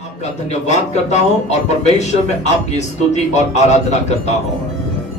आपका धन्यवाद करता हूं और परमेश्वर में आपकी स्तुति और आराधना करता हूं।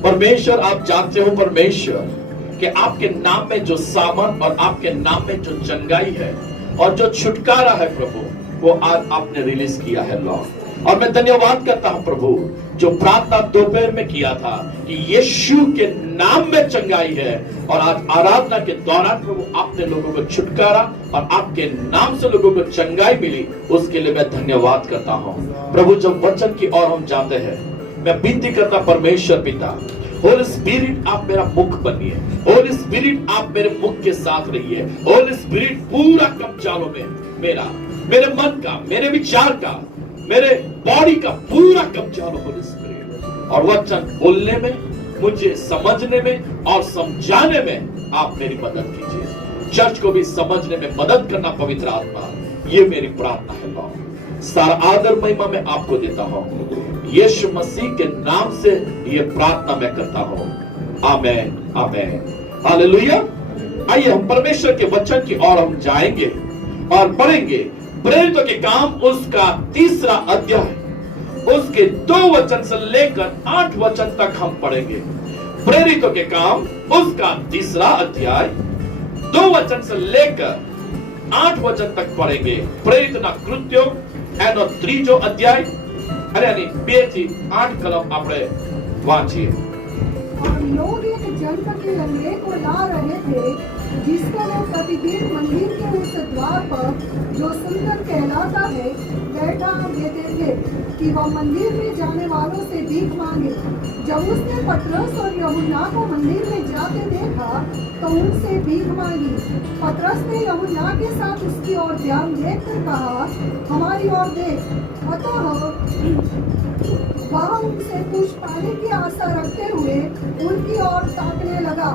परमेश्वर, आप जानते हो परमेश्वर कि आपके नाम में जो सामर्थ और आपके नाम में जो चंगाई है और जो छुटकारा है प्रभु, वो आज आपने रिलीज किया है लॉर्ड। और मैं धन्यवाद करता हूं प्रभु, जो प्रार्थना दोपहर में किया था कि यीशु के नाम में चंगाई है, और आज आराधना के दौरान प्रभु आपने लोगों को छुटकारा और आपके नाम से लोगों को चंगाई मिली, उसके लिए मैं धन्यवाद करता हूं प्रभु। जब वचन की ओर हम जाते हैं, मैं विनती करता परमेश्वर पिता, होली स्पिरिट आप मेरा मुख बनिए, होली स्पिरिट आप मेरे मुख के साथ रहिए, होली स्पिरिट पूरा कब्जा लो मेरा, मेरे मन का, मेरे विचार का, मेरे बॉडी का पूरा कब्जा लो होली स्पिरिट। और वचन बोलने में, मुझे समझने में और समझाने में आप मेरी मदद कीजिए। चर्च को भी समझने में मदद करना पवित्र आत्मा, ये मेरी प्रार्थना है लॉर्ड। सारा आदर महिमा मैं आपको देता हूं, यीशु मसीह के नाम से ये प्रार्थना मैं करता हूं। आमेन, आमेन, हालेलुया। आइए हम परमेश्वर के वचन की ओर हम जाएंगे और पढ़ेंगे प्रेरितों के काम उसका 3रा अध्याय, उसके 2 वचन से लेकर 8 वचन तक हम पढ़ेंगे। प्रेरितों के काम उसका 3रा अध्याय 2 वचन से लेकर 8 वचन तक पढ़ेंगे। પ્રેરિતના કૃત્યો એનો 3જો અધ્યાય અને એની 2 થી 8 કલમ આપણે વાંચીએ। और लोग एक जंत के लंगड़े को ला रहे थे, जिसको वे प्रतिदिन मंदिर के उस द्वार पर, जो सुंदर कहलाता है, बैठा देते थे कि वह मंदिर में जाने वालों से भीख मांगे। जब उसने पतरस और यूहन्ना को मंदिर में जाते देखा, तो उनसे भीख मांगी। पतरस ने यूहन्ना के साथ उसकी ओर ध्यान देखकर कहा, हमारी ओर देख। अतः वह उनसे कुछ पाने की आशा रखते हुए उनकी ओर ताकने लगा।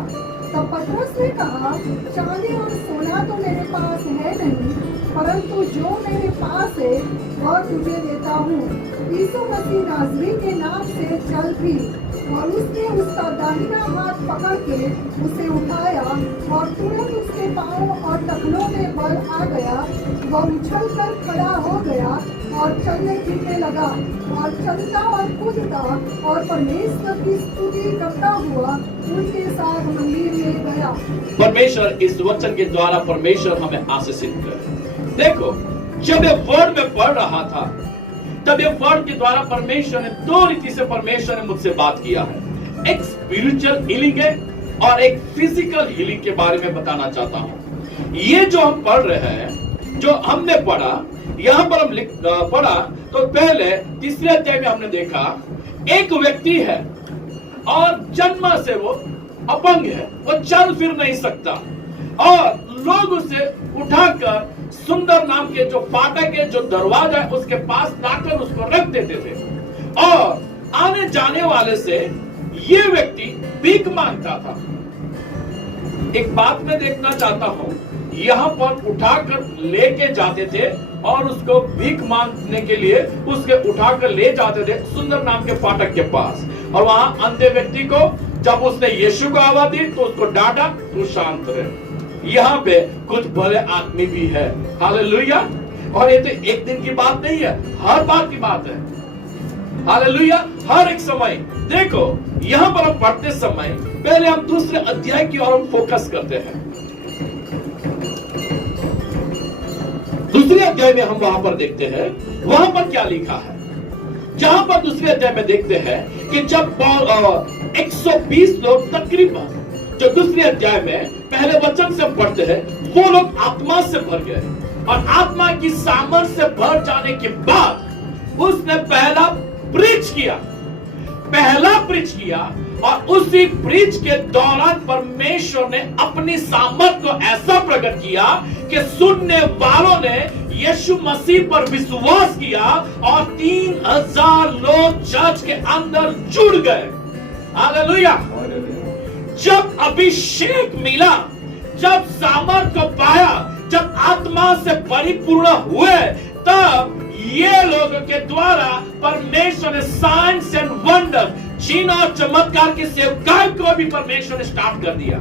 तब पतरस ने कहा, चांदी और सोना तो मेरे पास है नहीं, परंतु जो मेरे पास है वह तुझे देता हूँ। यीशु मसीह नाज़री के नाम से चल फिर। और उसने उसका दाहिना हाथ पकड़ के उसे उठाया, और तुरंत उसके पांव और टखनों में बल आ गया। वह उछलकर खड़ा हो गया और चलने फिरने लगा, और चलता और कूदता और परमेश्वर की स्तुति करता हुआ उनके साथ मंदिर में गया। परमेश्वर इस वचन के द्वारा परमेश्वर हमें आशीषित करे। देखो, जब ये वर्ड में पढ़ रहा था, तब ये वर्ड के द्वारा परमेश्वर ने 2 रीति से परमेश्वर ने मुझसे बात किया है। एक स्पिरिचुअल हीलिंग है और एक फिजिकल हीलिंग के बारे में बताना चाहता हूं। ये जो हम पढ़ रहे हैं, जो हमने पढ़ा, यहां पर हम पढ़ा तो पहले 3रे अध्याय में हमने देखा एक व्यक्ति है और जन्म से वो अपंग है, वो चल फिर नहीं सकता, और लोग उसे उठाकर सुंदर नाम के जो फाटक है, जो दरवाजा है, उसके पास लाकर उसको रख देते थे, और आने जाने वाले से ये व्यक्ति भीख मांगता था। एक बात मैं देखना चाहता हूं, यहां पर उठाकर लेके जाते थे और उसको भीख मांगने के लिए उसके उठाकर ले जाते थे सुंदर नाम के फाटक के पास, और वहां अंधे व्यक्ति को जब उसने यीशु को आवाज दी तो उसको डांटा, तू शांत रहे। यहाँ पे कुछ भले आदमी भी है, हालेलुया। और ये तो एक दिन की बात नहीं है, हर बात की बात है, हालेलुया। हर एक समय देखो, यहाँ पर हम पढ़ते समय पहले हम 2रे अध्याय की ओर हम फोकस करते हैं। 2रे अध्याय में हम वहां पर देखते हैं, वहां पर क्या लिखा है। जहां पर 2रे अध्याय में देखते हैं कि जब 120 लोग तकरीबन, जो 2रे अध्याय में पहले वचन से पढ़ते हैं, वो लोग आत्मा से भर गए, और आत्मा की सामर्थ से भर जाने के बाद उसने पहला प्रीच किया, और उसी प्रीच के दौरान परमेश्वर ने अपनी सामर्थ को ऐसा प्रकट किया कि सुनने वालों ने यीशु मसीह पर विश्वास किया, और 3000 लोग चर्च के अंदर जुड़ गए। हालेलुया। जब अभिषेक मिला, जब सामर्थ को पाया, जब आत्मा से परिपूर्ण हुए, तब ये लोगों के द्वारा परमेश्वर ने साइंस एंड वंडर, चिन्ह और चमत्कार की सेवकाई को भी परमेश्वर ने स्टार्ट कर दिया।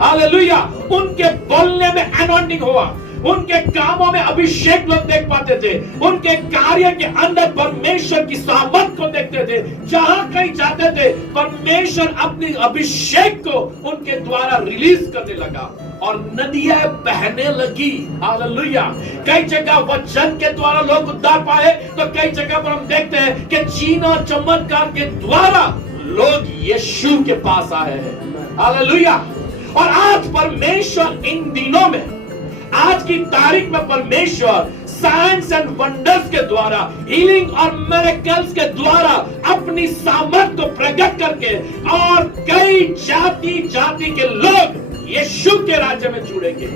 हालेलुया। उनके बोलने में अनॉइंटिंग हुआ, उनके कामों में अभिषेक लोग देख पाते थे, उनके कार्य के अंदर परमेश्वर की सामर्थ को देखते थे। जहां कहीं जाते थे परमेश्वर अपनी अभिषेक को उनके द्वारा रिलीज करने लगा और नदियां बहने लगी। हालेलुया। कई जगह वचन के द्वारा लोग उद्धार पाए, तो कई जगह पर हम देखते हैं कि चीना चमत्कार के द्वारा लोग यीशु के पास आए हैं। हालेलुया। और आज परमेश्वर इन दिनों में, आज की तारीख में परमेश्वर साइंस एंड वंडर्स के द्वारा, हीलिंग और मिरेकल्स के द्वारा अपनी सामर्थ को प्रकट करके और कई जाति के लोग यीशु के राज्य में जुड़ेंगे।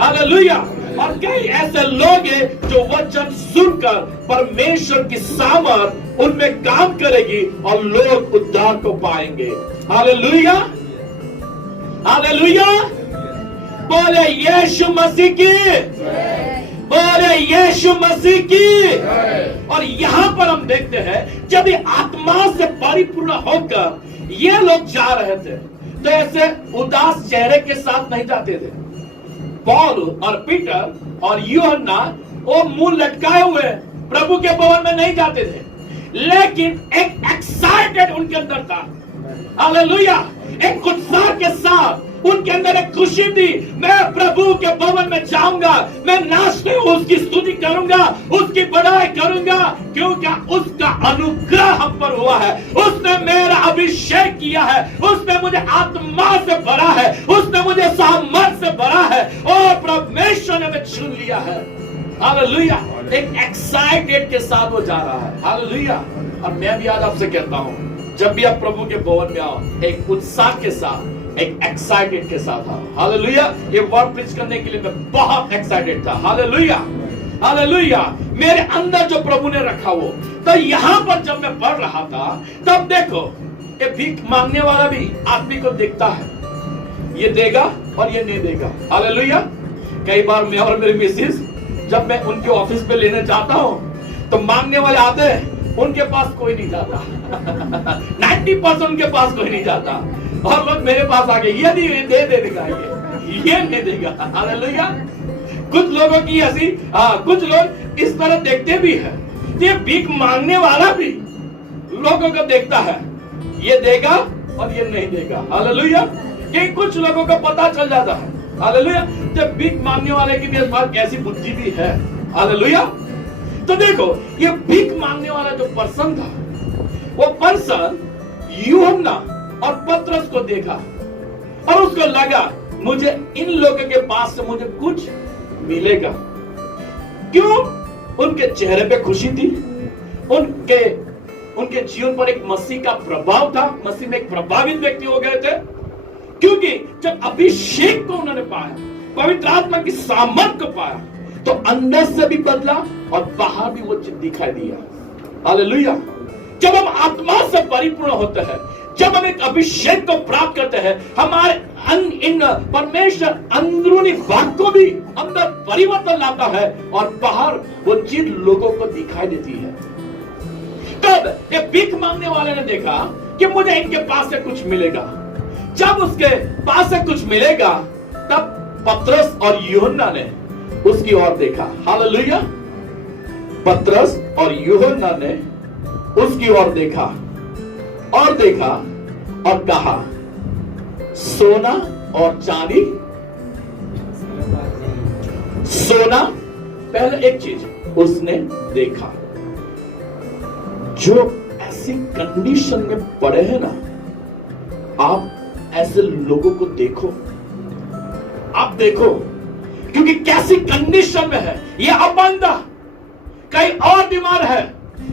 हालेलुया। और कई ऐसे लोग हैं जो वचन सुनकर परमेश्वर की सामर्थ उनमें काम करेगी और लोग उद्धार को पाएंगे। हालेलुया। हालेलुया। बोले यीशु मसीह की, बोले यीशु मसीह की। और यहां पर हम देखते हैं जब ये आत्मा से परिपूर्ण होकर ये लोग जा रहे थे तो ऐसे उदास चेहरे के साथ नहीं जाते थे। पौल और पीटर और यूहन्ना वो मुंह लटकाए हुए प्रभु के भवन में नहीं जाते थे, लेकिन एक एक्साइटेड उनके अंदर था। हालेलुया। एक उत्साह के साथ उनके अंदर एक खुशी थी, मैं प्रभु के भवन में जाऊंगा, मैं नाचते हुए उसकी स्तुति करूंगा, उसकी बड़ाई करूंगा, क्योंकि उसका अनुग्रह हम पर हुआ है, उसने मेरा अभिषेक किया है, उसने मुझे आत्मा से भरा है, उसने मुझे सामर्थ से भरा है और परमेश्वर ने मुझे चुन लिया है। हालेलुया। एक एक्साइटेड के साथ वो जा रहा है। हालेलुया। और मैं भी आज आपसे कहता हूं, जब भी आप प्रभु के भवन में आओ, एक उत्साह के साथ, एक एक्साइटेड के साथ आओ। हालेलुया। ये वर्ड प्रीच करने के लिए मैं बहुत एक्साइटेड था। हालेलुया। हालेलुया। मेरे अंदर जो प्रभु ने रखा वो, तो यहां पर जब मैं पढ़ रहा था तब देखो ये भीख मांगने वाला भी आदमी को देखता है, ये देगा और ये नहीं देगा। हालेलुया। कई बार मैं और मेरी मिसेस जब मैं उनके ऑफिस पे लेने जाता हूं तो मांगने वाले आते हैं, उनके पास कोई नहीं जाता। 90% उनके पास कोई नहीं जाता और लोग मेरे पास आके ये नहीं दे देगा, ये नहीं देगा। हालेलुया। कुछ लोगों की ऐसी, कुछ लोग इस तरह देखते भी है। ये भीख मांगने वाला भी लोगों को देखता है, ये देगा और ये नहीं देगा। हालेलुया। कि कुछ लोगों को पता चल जाता है। हालेलुया। जब भीख मांगने वाले की भी कैसी बुद्धि भी है। हालेलुया। तो देखो ये भीख मांगने वाला जो पर्सन था, वो पर्सन यूहन्ना और पतरस को देखा और उसको लगा मुझे इन लोगों के पास से मुझे कुछ मिलेगा। क्यों? उनके चेहरे पे खुशी थी, उनके जीवन पर एक मसीह का प्रभाव था, मसीह में एक प्रभावित व्यक्ति हो गए थे, क्योंकि जब अभिषेक को उन्होंने पाया, पवित्र आत्मा की सामर्थ को पाया, तो अंदर से भी बदला और बाहर भी वो दिखाई दिया। हालेलुया। जब हम आत्मा से परिपूर्ण होते हैं, जब हम एक अभिषेक को प्राप्त करते हैं, हमारे इन परमेश्वर अंदरूनी भाग को भी अंदर परिवर्तन लाता है और बाहर वो चीज लोगों को दिखाई देती है। तब ये भीख मांगने वाले ने देखा कि मुझे इनके पास से कुछ मिलेगा। जब उसके पास से कुछ मिलेगा तब पतरस और यूहन्ना ने उसकी ओर देखा। हालेलुया। पतरस और यूहन्ना ने उसकी ओर देखा और कहा, सोना और चांदी, सोना। पहले एक चीज उसने देखा, जो ऐसी कंडीशन में पड़े हैं ना, आप ऐसे लोगों को देखो, आप देखो, क्योंकि कैसी कंडीशन में है ये अपंगा, कहीं और बीमार है,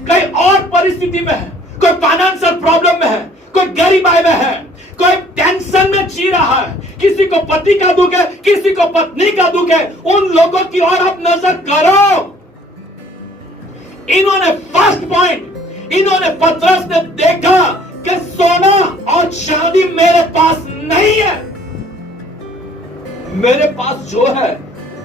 कहीं और परिस्थिति में है, कोई फाइनेंशियल प्रॉब्लम में है, कोई गरीबाई में है, कोई टेंशन में जी रहा है, किसी को पति का दुख है, किसी को पत्नी का दुख है। उन लोगों की ओर आप नजर करो। इन्होंने फर्स्ट पॉइंट, इन्होंने पतरस ने देखा कि सोना और चांदी मेरे पास नहीं है, मेरे पास जो है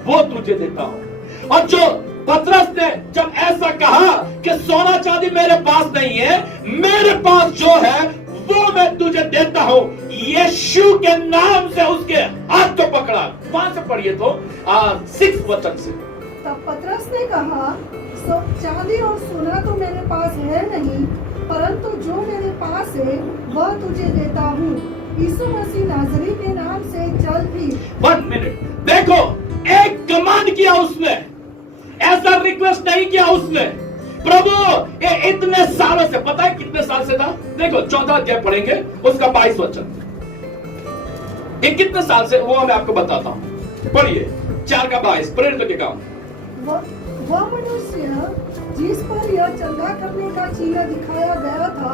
वो तुझे देता हूं। और जो पतरस ने जब ऐसा कहा कि सोना चांदी मेरे पास नहीं है, मेरे पास जो है वो मैं तुझे देता हूं, यीशु के नाम से उसके हाथ को पकड़ा वहां से पढ़िए तो 6 वचन से। तब पतरस ने कहा, चांदी और सोना तो मेरे पास है नहीं, परंतु जो मेरे पास है वह तुझे देता हूँ। यीशु मसीह नाजरी के नाम से चल फिर। 1 मिनट, देखो एक कमांड किया उसने, ऐसा रिक्वेस्ट नहीं किया उसने। प्रभु ये इतने सालों से, पता है कितने साल से था? देखो 14 अध्याय पढ़ेंगे, उसका 22 वचन। ये कितने साल से, वो मैं आपको बताता हूं। पढ़िए 4 का 22, प्रेरित के काम। वह मनुष्य जिस पर यह चंगा करने का चिन्ह दिखाया गया था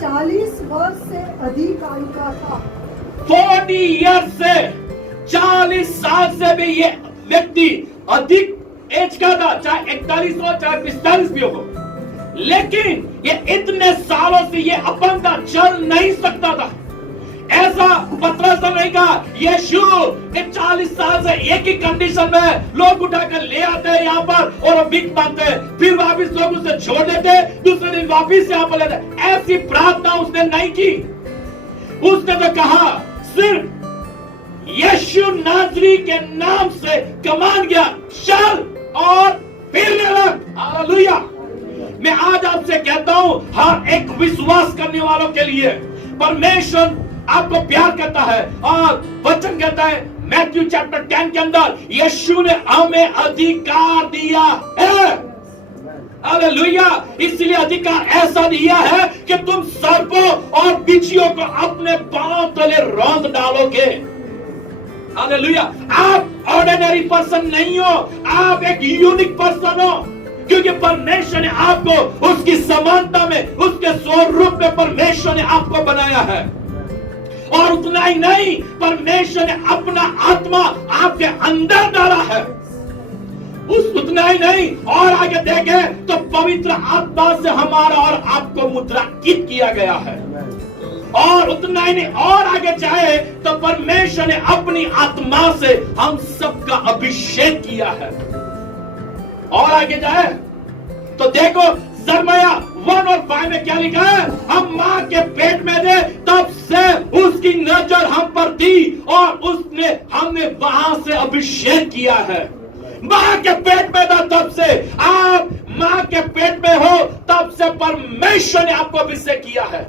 40 वर्ष से अधिक आयु का था। 40 ईयर से, 40 साल से भी ये व्यक्ति अधिक एज का था, चाहे 41 हो चाहे 45 भी हो, लेकिन ये इतने सालों से ये अपंग था, चल नहीं सकता था। ऐसा पतरस ने नहीं कहा, यीशु 40 साल से एक ही कंडीशन में लोग उठाकर ले आते हैं यहाँ पर और भीख मांगते हैं, फिर वापिस लोग उसे छोड़ देते, दूसरे दिन वापिस यहाँ पर लेते। ऐसी प्रार्थना उसने नहीं की। उसने तो कहा सिर्फ यीशु नाजरी के नाम से कमान गया, चल और फिरने लग। हालेलुया। मैं आज आपसे कहता हूं, हर एक विश्वास करने वालों के लिए परमेश्वर आपको प्यार करता है और वचन कहता है मैथ्यू चैप्टर 10 के अंदर, यीशु ने हमें अधिकार दिया है। हालेलुया। इसलिए अधिकार ऐसा दिया है कि तुम सर्पों और बिच्छियों को अपने पांव तले रौंद डालोगे। हालेलुया। आप ऑर्डिनरी पर्सन नहीं हो, आप एक यूनिक पर्सन हो, क्योंकि परमेश्वर ने आपको उसकी समानता में, उसके स्वरूप में परमेश्वर ने आपको बनाया है। और उतना ही नहीं, परमेश्वर ने अपना आत्मा आपके अंदर डाला है। उतना ही नहीं, और आगे देखें तो पवित्र आत्मा से हमारा और आपको मुद्रांकित किया गया है। और उतना ही नहीं, और आगे जाए तो परमेश्वर ने अपनी आत्मा से हम सबका अभिषेक किया है। और आगे जाए तो देखो जरमया 1 और 5 में क्या लिखा है, हम मां के पेट में थे तब से उसकी नजर हम पर थी और उसने हमने वहां से अभिषेक किया है। मां के पेट में था तब से, आप मां के पेट में हो तब से परमेश्वर ने आपको अभिषेक किया है,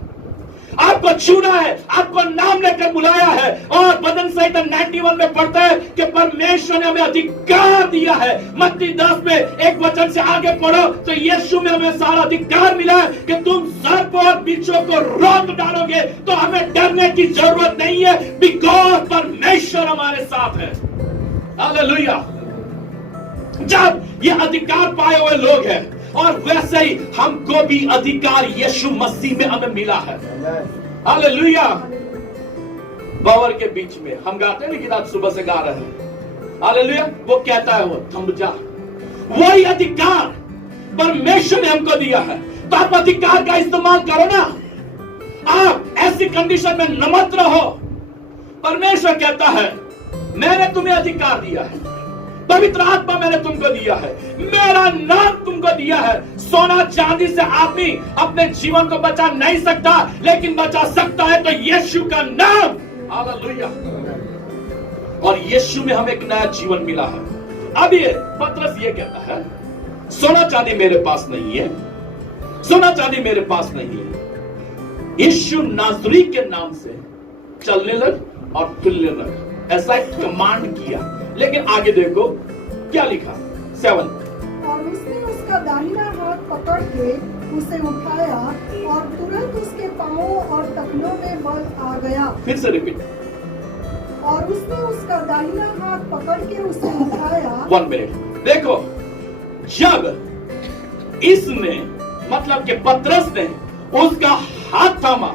आपको चुना है, आपको नाम लेकर बुलाया है। और भजन संहिता 91 में पढ़ते हैं कि परमेश्वर ने हमें अधिकार दिया है। मत्ती 10 में एक वचन से आगे पढ़ो तो यीशु में हमें सारा अधिकार मिला है कि तुम सर्प और बिच्छों को रौंद डालोगे, तो हमें डरने की जरूरत नहीं है, बिकॉज़ परमेश्वर हमारे साथ है। हालेलुया। जब ये अधिकार पाए हुए लोग हैं, और वैसे ही हमको भी अधिकार यीशु मसीह में हमें मिला है। हालेलुया। बावर के बीच में हम गाते हैं, लेकिन आज सुबह से गा रहे हैं। हालेलुया। वो कहता है, वो थम जा, वही अधिकार परमेश्वर ने हमको दिया है, तो आप अधिकार का इस्तेमाल करो ना। आप ऐसी कंडीशन में नमत रहो। परमेश्वर कहता है मैंने तुम्हें अधिकार दिया है, पवित्र आत्मा मैंने तुमको दिया है, मेरा नाम तुमको दिया है। सोना चांदी से आदमी अपने जीवन को बचा नहीं सकता, लेकिन बचा सकता है तो यीशु का नाम। हालेलुया। और यीशु में हमें एक नया जीवन मिला है। अब ये पतरस ये कहता है, सोना चांदी मेरे पास नहीं है, सोना चांदी मेरे पास नहीं है, यीशु नासरी के नाम से चलने लग और फिरने लग। ऐसा एक कमांड किया। लेकिन आगे देखो क्या लिखा, 7। और उसने उसका दाहिना हाथ पकड़ के उसे उठाया और तुरंत उसके पांवों और टखनों में बल आ गया। फिर से रिपीट। और उसने उसका दाहिना हाथ पकड़ के उसे उठाया। 1 मिनट। देखो, जब इसने मतलब के पतरस ने उसका हाथ थामा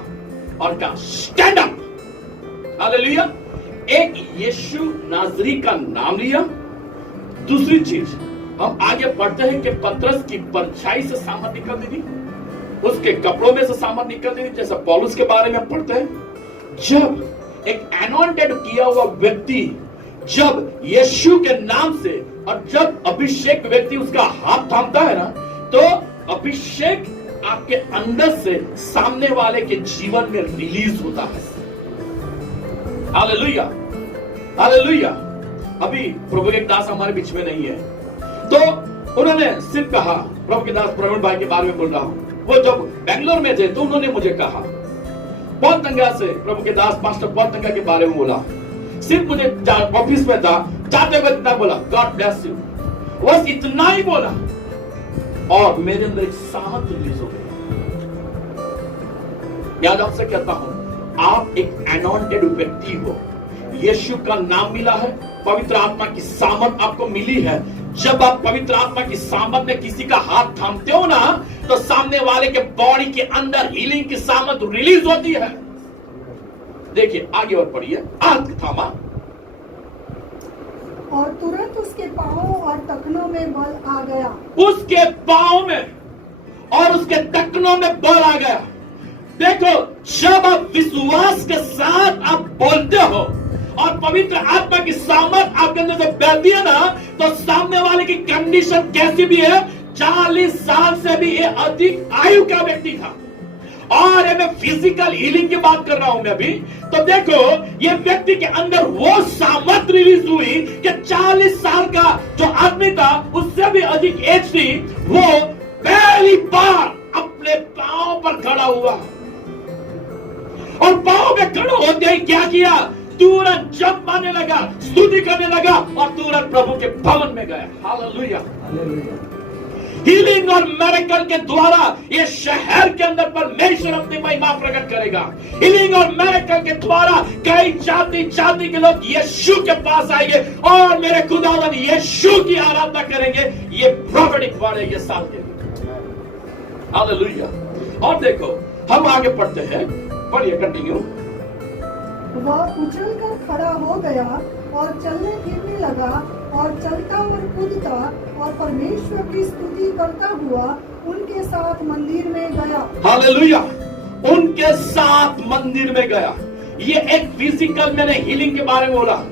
और कहा स्टैंड अप। हालेलुया। एक यीशु नाजरी का नाम लिया। दूसरी चीज हम आगे पढ़ते हैं कि पतरस की परछाई से सामर्थ निकलती थी, उसके कपड़ों में से सामर्थ निकलती थी, जैसा पौलुस के बारे में पढ़ते हैं। जब एक एनॉइंटेड किया हुआ व्यक्ति जब यीशु के नाम से और जब अभिषेक व्यक्ति उसका हाथ थामता है ना, तो अभिषेक आपके अंदर से सामने वाले के जीवन में रिलीज होता है। हालेलुया। हालेलुया। अभी प्रभु के दास हमारे बीच में नहीं है, तो उन्होंने सिर्फ कहा, प्रभु के दास प्रवीण भाई के बारे में बोल रहा हूं, वो जब बेंगलोर में थे तो उन्होंने मुझे कहा, पॉल तंगा से प्रभु के दास पास्टर पॉल तंगा के बारे में बोला। सिर्फ मुझे ऑफिस में था, जाते हुए इतना बोला, गॉड ब्लेस यू, बस इतना ही बोला, और मेरे अंदर एक सामर्थ रिलीज हो गई। मैं आज आपसे कहता हूं, आप एक अनॉइंटेड व्यक्ति हो, यीशु का नाम मिला है, पवित्र आत्मा की सामर्थ आपको मिली है। जब आप पवित्र आत्मा की सामर्थ में किसी का हाथ थामते हो ना, तो सामने वाले के बॉडी के अंदर हीलिंग की सामर्थ रिलीज होती है। देखिए आगे और पढ़िए, हाथ थामा और तुरंत उसके पांवों और टखनों में बल आ गया। उसके पांव में और उसके टखनों में बल आ गया। देखो, जब आप विश्वास के साथ आप बोलते हो और पवित्र आत्मा की सामर्थ आपके अंदर से बहती है ना, तो सामने वाले की कंडीशन कैसी भी है, 40 साल से भी ये अधिक आयु का व्यक्ति था, और मैं फिजिकल हीलिंग की बात कर रहा हूं मैं भी, तो देखो ये व्यक्ति के अंदर वो सामर्थ रिलीज हुई कि 40 साल का जो आदमी था, उससे भी अधिक एज थी, वो पहली बार अपने पांव पर खड़ा हुआ, और पांव पे खड़ा होते ही क्या किया, तुरंत जंप मारने लगा, स्तुति करने लगा, और तुरंत प्रभु के भवन में गया। हालेलुया। हीलिंग और मिरेकल के द्वारा ये शहर के अंदर परमेश्वर अपनी महिमा प्रकट करेगा। हीलिंग और मिरेकल के द्वारा कई जाति जाति के लोग यीशु के पास आएंगे और मेरे खुदावन यीशु की आराधना करेंगे। ये प्रोफेटिक वर्ड है ये साल के लिए। हालेलुया। और देखो हम आगे पढ़ते हैं, पढ़िए कंटिन्यू। वह उछल कर खड़ा हो गया और चलने फिरने लगा और चलता और कूदता और परमेश्वर की स्तुति करता हुआ उनके साथ मंदिर में गया। हालेलुया। उनके साथ मंदिर में गया। ये एक फिजिकल मैंने हीलिंग के बारे में बोला,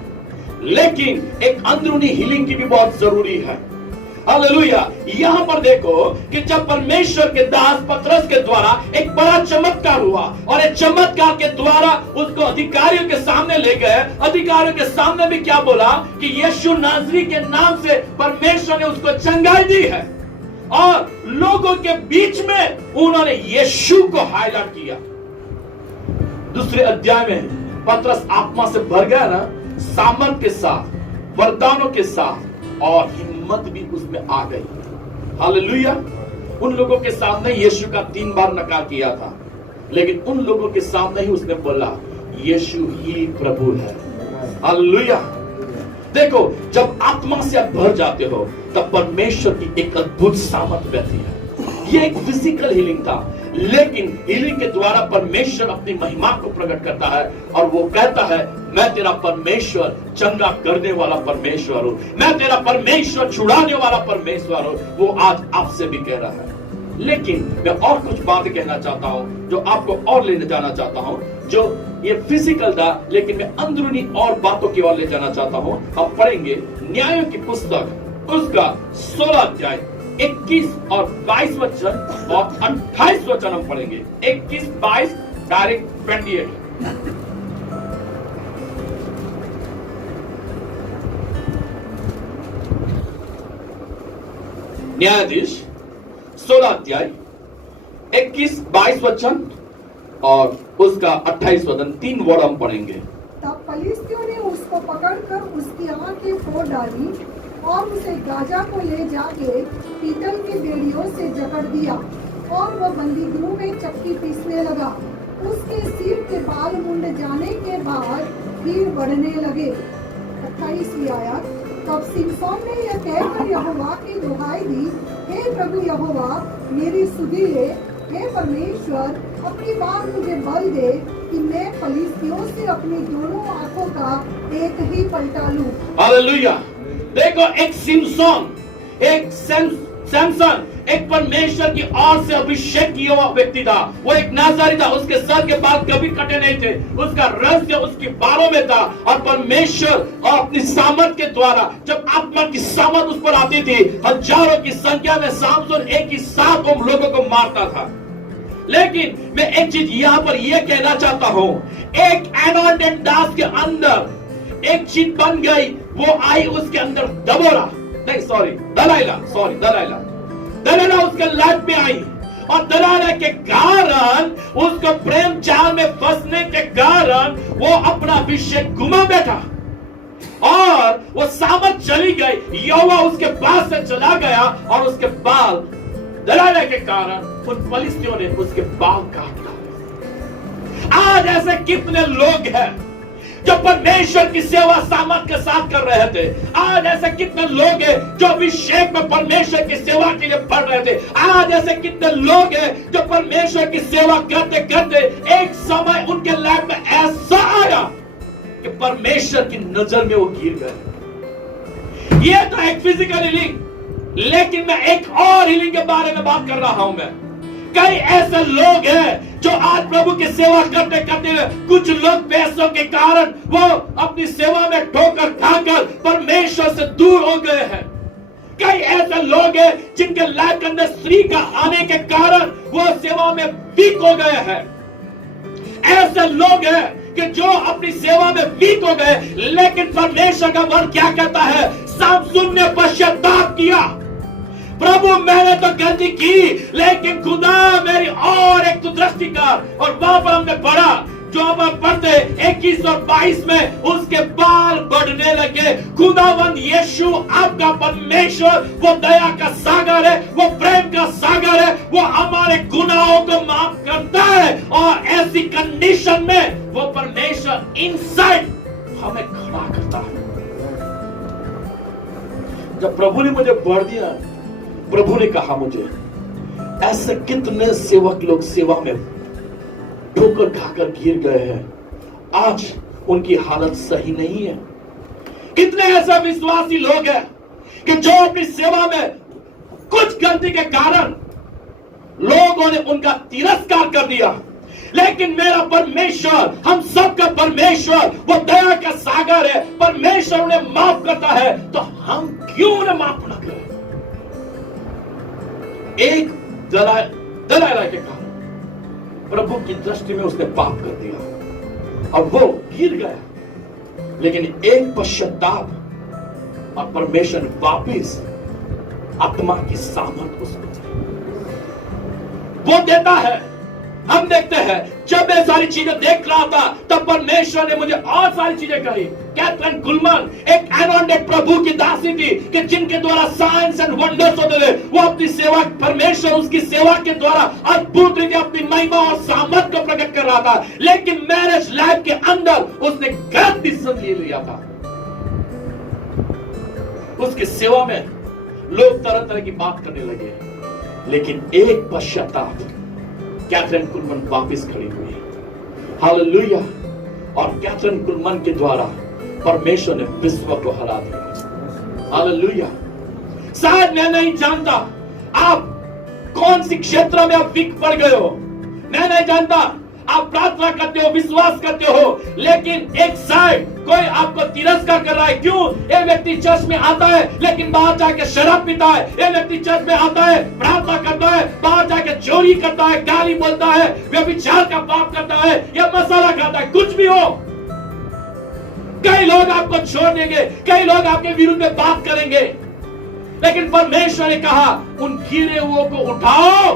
लेकिन एक अंदरूनी हीलिंग की भी बहुत जरूरी है। हालेलुया। यहां पर देखो कि जब परमेश्वर के दास पतरस के द्वारा एक बड़ा चमत्कार हुआ, और एक चमत्कार के द्वारा उसको अधिकारियों के सामने ले गए, अधिकारियों के सामने भी क्या बोला कि यीशु नाज़री के नाम से परमेश्वर ने उसको चंगाई दी है, और लोगों के बीच में उन्होंने यीशु को हाईलाइट किया। दूसरे अध्याय में पतरस आत्मा से भर गया ना, सामर्थ के साथ, वरदानों के साथ, और हिम्मत भी उसमें आ गई। हालेलुया। उन लोगों के सामने यीशु का 3 बार नकार किया था, लेकिन उन लोगों के सामने ही उसने बोला यीशु ही प्रभु है। हालेलुया। देखो जब आत्मा से आप भर जाते हो तब परमेश्वर की एक अद्भुत सामर्थ बहती है। ये एक फिजिकल हीलिंग था, लेकिन हीलिंग के द्वारा परमेश्वर अपनी महिमा को प्रकट करता है, और वो कहता है मैं तेरा परमेश्वर, चंगा करने वाला परमेश्वर हूं, मैं तेरा परमेश्वर, छुड़ाने वाला परमेश्वर हूं। वो आज आपसे भी कह रहा है। लेकिन मैं और कुछ बातें कहना चाहता हूं, जो आपको और ले जाना चाहता हूं, जो ये फिजिकल था, लेकिन मैं अंदरूनी और बातों की ओर ले जाना चाहता हूं। हम पढ़ेंगे न्यायों की पुस्तक, उसका 16 अध्याय 21 और 22 वचन और 28 वचन हम पढ़ेंगे। 21, 22, डायरेक्ट 28। न्यायाधीश 16 अध्याय 21, 22 वचन और उसका 28 वचन, 3 वर्ड हम पढ़ेंगे। तब फलिस्तियों ने उसको पकड़कर उसकी आंखें फोड़ डाली और उसे गाजा को ले जाके पीतल की बेड़ियों से जकड़ दिया, और वह बंदीगृह में चक्की पीसने लगा। उसके सिर के बाल मुंड जाने के बाद भीड़ बढ़ने लगे। 28वीं आयत। तब सिमसोन ने यह कहकर यहोवा की दुहाई दी, हे प्रभु यहोवा मेरी सुधि ले, हे परमेश्वर अपनी बार मुझे बल दे कि मैं फलिस्तियों से अपनी दोनों आंखों का एक ही पलटा लूं। हालेलुया। देखो एक सिमसोन, एक सैमसन, एक परमेश्वर की ओर से अभिषेक किया हुआ व्यक्ति था। वो एक नाज़री था, उसके सर के बाल कभी कटे नहीं थे, उसका रहस्य उसकी बालों में था, और परमेश्वर और अपनी सामर्थ के द्वारा जब आत्मा की सामर्थ उस पर आती थी, हजारों की संख्या में सामसन एक ही साथ उन लोगों को मारता था। लेकिन मैं एक चीज यहां पर यह कहना चाहता हूं, एक एनॉइंटेड दास के अंदर एक चीज बन गई, वो आई उसके अंदर दलाइला उसके लाइफ में आई, और दलाइला के कारण, उसको प्रेम जाल में फंसने के कारण वो अपना अभिषेक गुमा बैठा, और वो सामत चली गई। यहोवा उसके पास से चला गया और उसके बाल दलाइला के कारण उन फलिस्तियों ने उसके बाल काट डाले। आज ऐसे कितने लोग हैं जो परमेश्वर की सेवा सामर्थ के साथ कर रहे थे। आज ऐसे कितने लोग हैं जो अभिषेक में परमेश्वर की सेवा के लिए बढ़ रहे थे। आज ऐसे कितने लोग हैं जो परमेश्वर की सेवा करते करते एक समय उनके लाइफ में ऐसा आया कि परमेश्वर की नजर में वो गिर गए। ये तो एक फिजिकल हीलिंग, लेकिन मैं एक और हीलिंग के बारे में बात कर रहा हूं। मैं कई ऐसे लोग हैं जो आज प्रभु की सेवा करते करते हुए, कुछ लोग पैसों के कारण वो अपनी सेवा में ठोकर खाकर परमेश्वर से दूर हो गए हैं। कई ऐसे लोग हैं जिनके लाइफ के अंदर स्त्री का आने के कारण वो सेवा में वीक हो गए हैं। ऐसे लोग हैं कि जो अपनी सेवा में वीक हो गए, लेकिन परमेश्वर का वचन क्या कहता है? सामसून ने पश्चाताप किया, प्रभु मैंने तो गलती की, लेकिन खुदा मेरी और एक तो दृष्टि कर। और वहां पर हमने पढ़ा, जो हम पढ़ते 21 और 22 में, उसके बाल बढ़ने लगे। खुदावन यीशु आपका परमेश्वर वो दया का सागर है, वो प्रेम का सागर है, वो हमारे गुनाहों को माफ करता है। और ऐसी कंडीशन में वो परमेश्वर इनसाइड हमें खड़ा करता है। जब प्रभु ने मुझे बढ़ दिया, प्रभु ने कहा मुझे, ऐसे कितने सेवक लोग सेवा में ठोकर खाकर गिर गए हैं, आज उनकी हालत सही नहीं है। कितने ऐसे विश्वासी लोग हैं कि जो अपनी सेवा में कुछ गलती के कारण लोगों ने उनका तिरस्कार कर दिया, लेकिन मेरा परमेश्वर, हम सबका परमेश्वर वो दया का सागर है। परमेश्वर उन्हें माफ करता है, तो हम क्यों उन्हें माफ न करें? एक दलाइला के कारण प्रभु की दृष्टि में उसने पाप कर दिया, अब वो गिर गया, लेकिन एक पश्चाताप और परमेश्वर ने वापिस आत्मा की सामर्थ उसको वो देता है। हम देखते हैं, जब मैं सारी चीजें देख रहा था, तब परमेश्वर ने मुझे और सारी चीजें कही। कैथरीन कुलमन एक एनोइंटेड प्रभु की दासी थी कि जिनके द्वारा साइंस एंड वंडर्स होते थे। वो अपनी सेवा, परमेश्वर उसकी सेवा के द्वारा अद्भुत रीति अपनी महिमा और सामर्थ को प्रकट कर रहा था, लेकिन मैरिज लाइफ के अंदर उसने गलत डिसीजन ले लिया था। उसकी सेवा में लोग तरह तरह की बात करने लगे, लेकिन एक पश्चाताप, कैथरीन कुलमन वापस खड़ी हुई। हालेलुया। और कैथरीन कुलमन के द्वारा परमेश्वर ने विश्व को हरा दिया। हालेलुया। शायद मैं नहीं जानता आप कौन सी क्षेत्र में आप वीक पड़ गए हो, मैं नहीं जानता आप प्रार्थना करते हो, विश्वास करते हो, लेकिन एक साइड कोई आपको तिरस्कार कर रहा है। क्यों? एक व्यक्ति चर्च में आता है लेकिन बाहर जाके शराब पीता है। एक व्यक्ति चर्च में आता है, प्रार्थना करता है, बाहर जाके चोरी करता है, गाली बोलता है, व्यभिचार का पाप करता है या मसाला खाता है। कुछ भी हो, कई लोग आपको छोड़ देंगे, कई लोग आपके विरुद्ध में बात करेंगे, लेकिन परमेश्वर ने कहा उन गिरे हुओं को उठाओ।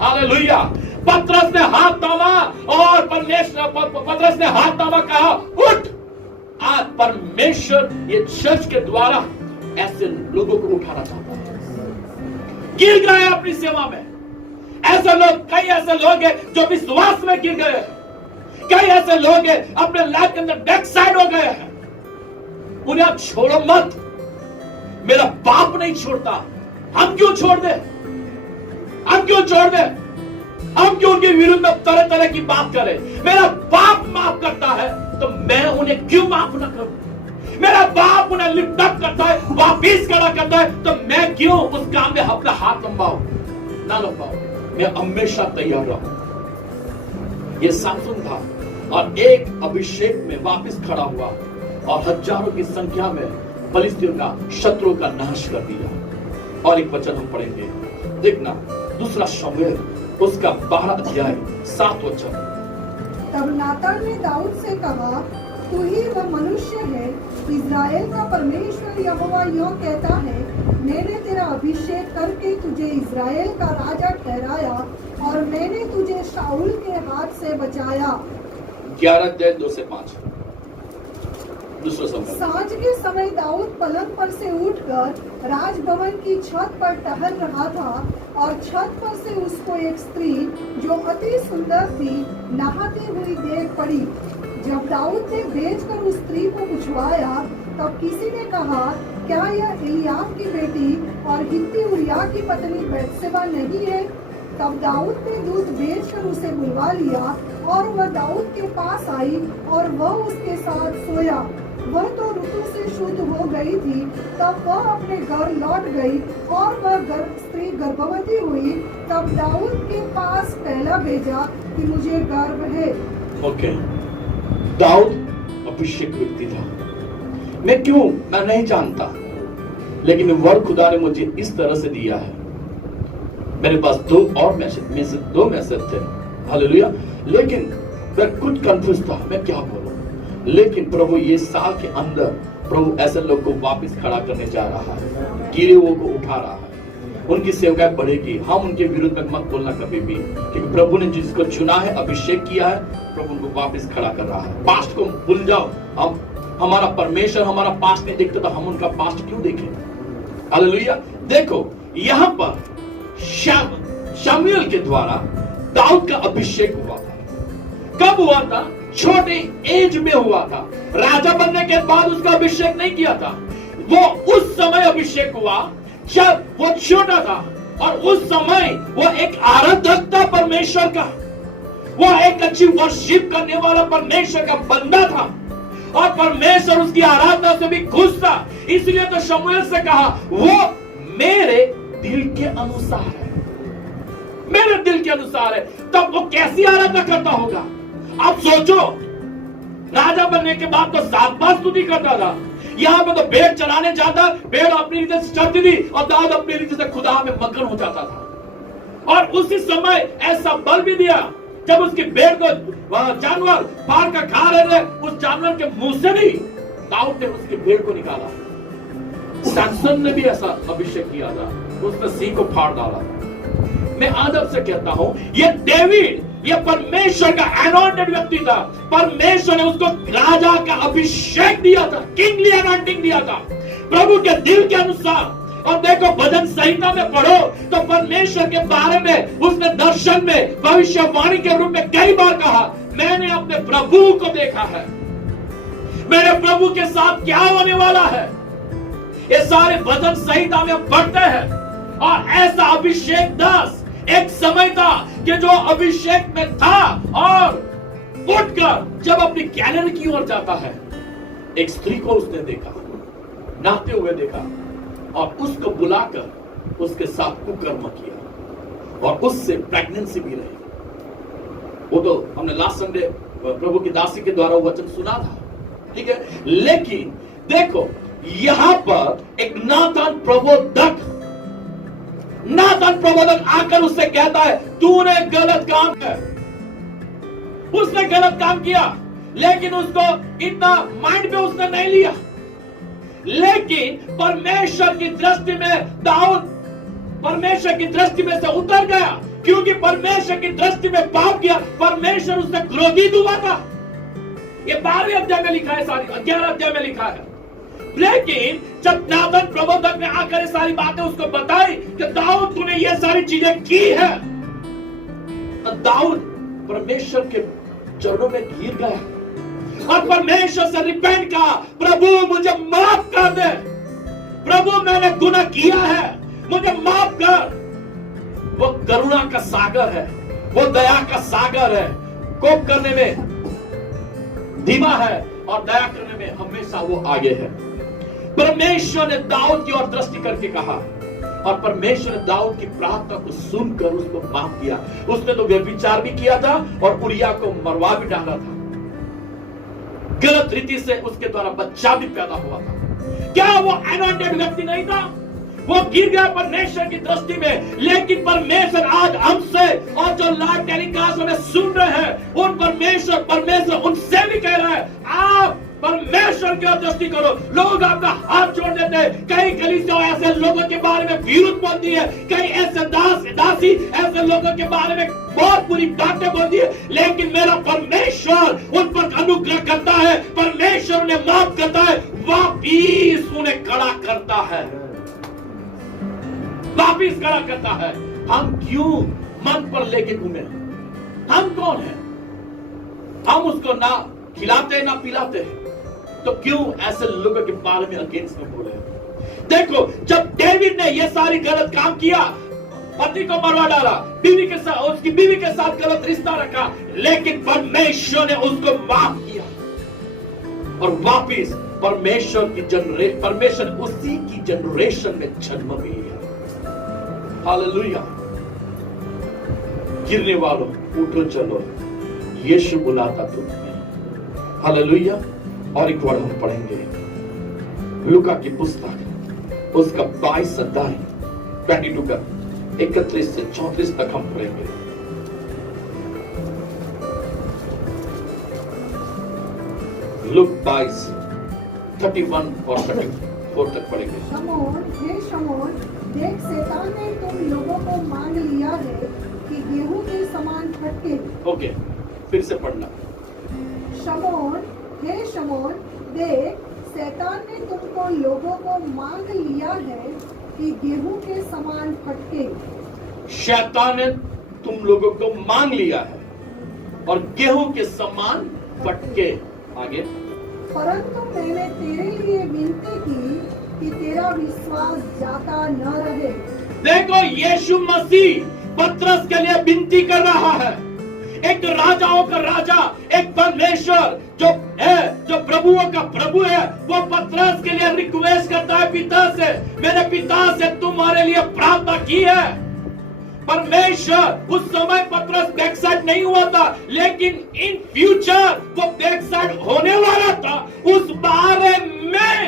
हालेलुया। पतरस ने हाथ थामा और पतरस ने हाथ थामा, कहा उठ। आज परमेश्वर ये चर्च के द्वारा ऐसे लोगों को उठाना चाहता है। गिर गए अपनी सेवा में ऐसे लोग, कई ऐसे लोग हैं जो विश्वास में गिर गए, कई ऐसे लोग हैं अपने लाइफ के अंदर बैक साइड हो गए हैं। उन्हें आप छोड़ो मत। मेरा बाप नहीं छोड़ता, हम क्यों छोड़ दे? हम क्यों छोड़ दे? हम क्यों उनके विरुद्ध में तरह तरह की बात करें? मेरा बाप माफ करता है, तो मैं उन्हें क्यों माफ न करूं? मेरा बाप उन्हें लिफ्ट अप करता है, वापिस खड़ा करता है, तो मैं क्यों उस काम में अपना हाथ लंबाऊं? ना लंबाऊं। मैं हमेशा तैयार रहूं। ये सामसून था और एक अभिषेक में वापिस खड़ा हुआ और हजारों की संख्या में फलिस्तियों का, शत्रुओं का नाश कर दिया। और एक वचन हम पढ़ेंगे, देखना, दूसरा शमूएल उसका 12 अध्याय 7 वचन। तब नातान ने दाऊद से कहा, तू ही वह मनुष्य है इज़राइल का परमेश्वर यहोवा यूं कहता है, मैंने तेरा अभिषेक करके तुझे इज़राइल का राजा ठहराया और मैंने तुझे शाऊल के हाथ से बचाया। 11:2-5 दूसरा समय। सांझ के समय दाऊद पलंग पर से उठकर राजभवन की छत पर टहल रहा था और छत पर से उसको एक स्त्री जो अति सुंदर थी नहाती हुई देख पड़ी। जब दाऊद ने भेजकर उस स्त्री को पूछवाया तब किसी ने कहा, क्या यह एलीआब की बेटी और हित्ती उरिय्याह की पत्नी बत्शेबा नहीं है? तब दाऊद ने दूत भेजकर उसे बुलवा लिया और वह दाऊद के पास आई और वह उसके साथ सोया। वह तो ऋतु से शुद्ध हो गई थी। तब वह अपने घर लौट गई और वह स्त्री गर्भवती हुई। तब दाऊद के पास पहला भेजा कि मुझे गर्भ है। ओके, दाऊद अभिषेक व्यक्ति था। मैं नहीं जानता, लेकिन वर्ड खुदा ने मुझे इस तरह से दिया है। मेरे पास दो मैसेज थे, हालेलुया। लेकिन मैं कुछ कंफ्यूज था, मैं क्या बोलूं। लेकिन प्रभु ये साल के अंदर प्रभु ऐसे लोग को वापस खड़ा करने जा रहा है, गिरे हुए को उठा रहा है, उनकी सेवकाई बढ़ेगी। हम उनके विरुद्ध में मत बोलना कभी भी, क्योंकि प्रभु ने जिसको चुना है, अभिषेक किया है, प्रभु उनको वापस खड़ा कर रहा है। पास्ट को भूल जाओ। हम हमारा परमेश्वर हमारा पास्ट नहीं देखते तो हम उनका पास्ट क्यों देखें? हालेलुया। देखो यहाँ पर शमूएल के द्वारा दाऊद का अभिषेक हुआ था। कब हुआ था? छोटे एज में हुआ था। राजा बनने के बाद उसका अभिषेक नहीं किया था। वो उस समय अभिषेक हुआ जब वो छोटा था, और उस समय वो एक आराधक था परमेश्वर का। वो एक अच्छी वर्शिप करने वाला परमेश्वर का बंदा था, और परमेश्वर उसकी आराधना से भी खुश था। इसलिए तो शमूएल से कहा, वो मेरे दिल के अनुसार है, मेरे दिल के अनुसार है। तब वो कैसी आराधना करता होगा? आप सोचो, राजा बनने के बाद तो 7 बार स्तुति करता था। यहाँ पे तो भेड़ चलाने जाता, भेड़ अपनी रीति से चलती थी और दाऊद अपनी रीति से खुदा में मगन हो जाता था। और उसी समय ऐसा बल भी दिया, जब उसकी भेड़ को जानवर फाड़ कर खा रहे थे, उस जानवर के मुंह से भी दाऊद ने उसकी भेड़ को निकाला। सैमसन ने भी ऐसा अभिषेक किया था, उसने सिंह को फाड़ डाला। मैं आज आपसे कहता हूं, ये डेविड, ये परमेश्वर का अनॉइंटेड व्यक्ति था। परमेश्वर ने उसको राजा का अभिषेक दिया था, किंगली अनॉइंटिंग दिया था, प्रभु के दिल के अनुसार। और देखो, भजन संहिता में पढ़ो तो परमेश्वर के बारे में उसने दर्शन में भविष्यवाणी के रूप में कई बार कहा, मैंने अपने प्रभु को देखा है, मेरे प्रभु के साथ क्या होने वाला है। ये सारे भजन संहिता में पढ़ते हैं। और ऐसा अभिषेक दास एक समय था कि जो अभिषेक में था, और उठकर जब अपनी गैलरी की ओर जाता है, एक स्त्री को उसने देखा, नहाते हुए देखा, और उसको बुलाकर उसके साथ कुकर्म किया, और उससे प्रेगनेंसी भी रही। वो तो हमने लास्ट संडे प्रभु की दासी के द्वारा वचन सुना था, ठीक है। लेकिन देखो, यहां पर एक नातान प्रबोधक आकर उससे कहता है, तूने गलत काम किया। उसने गलत काम किया, लेकिन उसको इतना माइंड पे उसने नहीं लिया। लेकिन परमेश्वर की दृष्टि में दाऊद परमेश्वर की दृष्टि में से उतर गया, क्योंकि परमेश्वर की दृष्टि में पाप किया। परमेश्वर उससे क्रोधित हुआ था। ये 12वें अध्याय में लिखा है, 11 अध्याय में लिखा है। लेकिन जब नातान प्रबोधक ने आकर ये सारी बातें उसको बताई कि दाऊद तूने ये सारी चीजें की है, तो दाऊद परमेश्वर के चरणों में गिर गया और परमेश्वर से रिपेंट कहा, प्रभु मुझे माफ कर दे, प्रभु मैंने गुनाह किया है, मुझे माफ कर। वो करुणा का सागर है, वो दया का सागर है, कोप करने में धीमा है और दया करने में हमेशा वो आगे है। परमेश्वर ने दाऊद की ओर दृष्टि करके कहा, और परमेश्वर ने दाऊद की प्रार्थना को सुनकर उसको माफ किया। उसने तो व्यभिचार भी किया था और उरिय्याह को मरवा भी डाला था। गलत रीति से उसके द्वारा बच्चा भी पैदा हुआ था। क्या वो अनॉइंटेड व्यक्ति नहीं था? वो गिर गया परमेश्वर की दृष्टि में। लेकिन परमेश्वर आज हमसे और जो लाइव टेलीकास्ट में सुन रहे हैं, उन परमेश्वर उनसे भी कह रहा है, आप परमेश्वर की ओर दृष्टि करो। लोग आपका हाथ जोड़ देते हैं, कई कलीसिया ऐसे लोगों के बारे में विरुद्ध बोलती है, कई ऐसे दासी ऐसे लोगों के बारे में बहुत बुरी बातें बोलती है, लेकिन मेरा परमेश्वर उन पर अनुग्रह करता है, परमेश्वर उन्हें माफ करता है, वापिस उन्हें खड़ा करता है, वापिस खड़ा करता है। हम क्यों मन पर लेके घूमे? हम कौन है? हम उसको ना खिलाते ना पिलाते हैं, तो क्यों ऐसे लोगों के बारे में अगेंस्ट में बोले? देखो, जब डेविड ने ये सारी गलत काम किया, पति को मरवा डाला, बीवी के साथ, उसकी बीवी के साथ गलत रिश्ता रखा, लेकिन परमेश्वर ने उसको माफ किया और वापिस परमेश्वर उसी की जनरेशन में जन्म भी लिया। हालेलुया। गिरने वालों उठो चलो, यीशु बुलाता तुम्हें। हालेलुया। और एक वर्ड हम पढ़ेंगे लूका की पुस्तक, उसका 22 अध्याय 22 का 31 से 34 तक हम पढ़ेंगे। लूक 22 31 और 34 तक पढ़ेंगे। शमौन, हे शमौन, देख शैतान ने तुम लोगों को मांग लिया है कि गेहूं के समान फटके। ओके, फिर से पढ़ना। शमौन, हे शमौन, देख शैतान ने तुमको लोगों को मांग लिया है कि गेहूं के समान फटके। शैतान ने तुम लोगों को मांग लिया है और गेहूं के समान फटके। आगे। परंतु मैंने तेरे लिए विनती की कि तेरा विश्वास जाता न रहे। देखो, यीशु मसीह पतरस के लिए विनती कर रहा है। एक तो राजाओं का राजा, एक परमेश्वर जो है, जो प्रभुओं का प्रभु है, वो पतरस के लिए रिक्वेस्ट करता है पिता से, मेरे पिता से तुम्हारे लिए प्रार्थना की है। परमेश्वर, उस समय पतरस बैकसाइड नहीं हुआ था, लेकिन इन फ्यूचर वो बैकसाइड होने वाला था। उस बारे में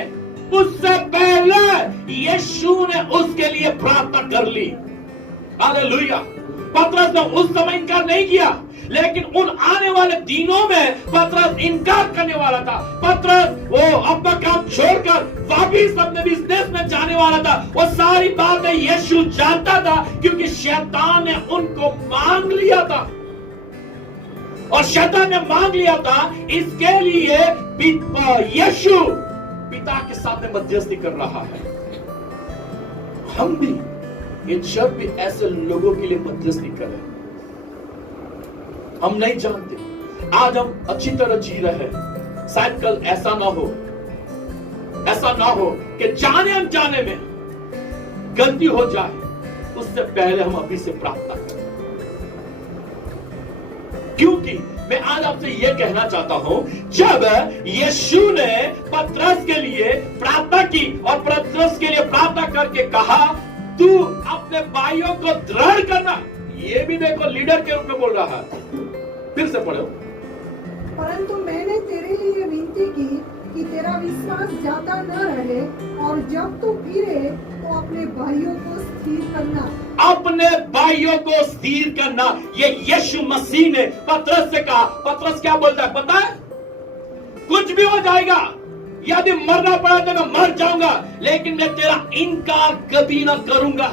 उससे पहले यीशु ने उसके लिए प्रार्थना कर ली। हालेलुया। पतरस ने उस समय इनकार नहीं किया, लेकिन उन आने वाले दिनों में पतरस इनकार करने वाला था। पतरस वो अपना काम छोड़कर वापिस अपने बिजनेस में जाने वाला था। वो सारी बातें यीशु जानता था, क्योंकि शैतान ने उनको मांग लिया था। और शैतान ने मांग लिया था, इसके लिए यीशु पिता के सामने मध्यस्थी कर रहा है। हम भी, ये चर्च भी ऐसे लोगों के लिए मध्यस्थी करें। हम नहीं जानते, आज हम अच्छी तरह जी रहे हैं, शायद कल ऐसा ना हो कि जाने अनजाने में गलती हो जाए, उससे पहले हम अभी से प्रार्थना करें। क्योंकि मैं आज आपसे यह कहना चाहता हूं, जब यीशु ने पतरस के लिए प्रार्थना की और पतरस के लिए प्रार्थना करके कहा, तू अपने भाइयों को दृढ़ करना, ये भी देखो लीडर के रूप में बोल रहा है। फिर से पढ़ो। परंतु मैंने तेरे लिए विनती की कि तेरा विश्वास जाता न रहे, और जब तू फिरे तो अपने भाइयों को स्थिर करना। अपने भाइयों को स्थिर करना, ये यीशु मसीह ने पतरस से कहा। पतरस क्या बोलता है पता है? कुछ भी हो जाएगा, यदि मरना पड़ा तो मैं मर जाऊंगा, लेकिन मैं तेरा इनकार कभी ना करूंगा।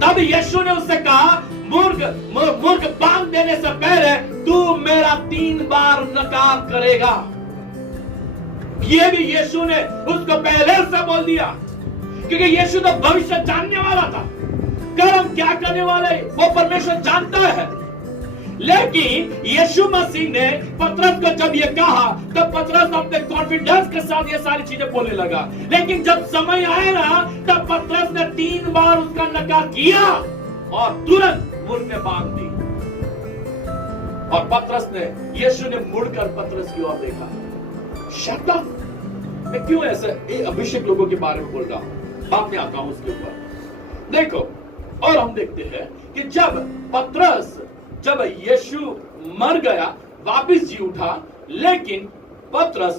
तब यीशु ने उससे कहा, मूर्ख बांध देने से पहले तू मेरा 3 बार नकार करेगा। ये भी यीशु ने उसको पहले से बोल दिया, क्योंकि यीशु तो भविष्य जानने वाला था। कर्म क्या करने वाले वो परमेश्वर जानता है। लेकिन यीशु मसीह ने पतरस को जब ये कहा, तब पतरस अपने कॉन्फिडेंस के साथ ये सारी चीजें बोलने लगा। लेकिन जब समय आया ना, तब पतरस ने 3 बार उसका नकार किया और तुरंत मुंह में बांध दी। और पतरस ने, यीशु ने मुड़कर पतरस की ओर देखा। शैतान, मैं क्यों ऐसे अभिषेक लोगों के बारे में बोल रहा हूं, बाद में आता हूं उसके ऊपर। देखो, और हम देखते हैं कि जब यीशु मर गया, वापिस जी उठा, लेकिन पतरस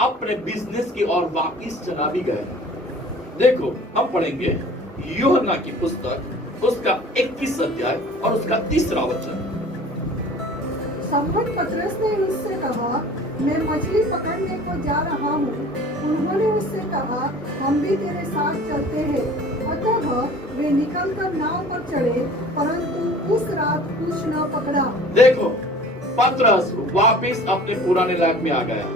अपने बिजनेस की ओर वापिस चला भी गए। देखो, हम पढ़ेंगे यूहन्ना की पुस्तक, उसका 21 अध्याय और उसका 3 वचन। सम्मत पतरस ने उससे कहा, मैं मछली पकड़ने को जा रहा हूँ। उन्होंने उससे कहा, हम भी तेरे साथ चलते हैं। अतः वे निकलकर नाव पर चढ़े, परंतु उस रात कुछ न पकड़ा। देखो, पतरस वापिस अपने पुराने लाइफ में आ गया।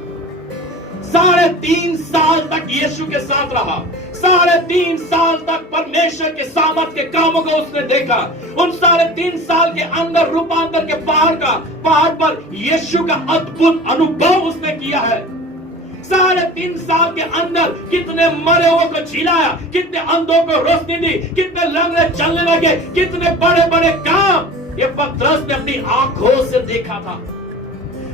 3.5 साल तक यीशु के साथ रहा। 3.5 साल तक परमेश्वर के सामर्थ के कामों को उसने देखा। उन 3.5 साल के अंदर रूपांतर के पहाड़ पर यीशु का अद्भुत अनुभव उसने किया है। 3.5 साल के अंदर कितने मरे हुए को जिलाया, कितने अंधों को रोशनी दी, कितने लंगड़े चलने लगे, कितने बड़े बड़े काम ये पतरस ने अपनी आंखों से देखा था।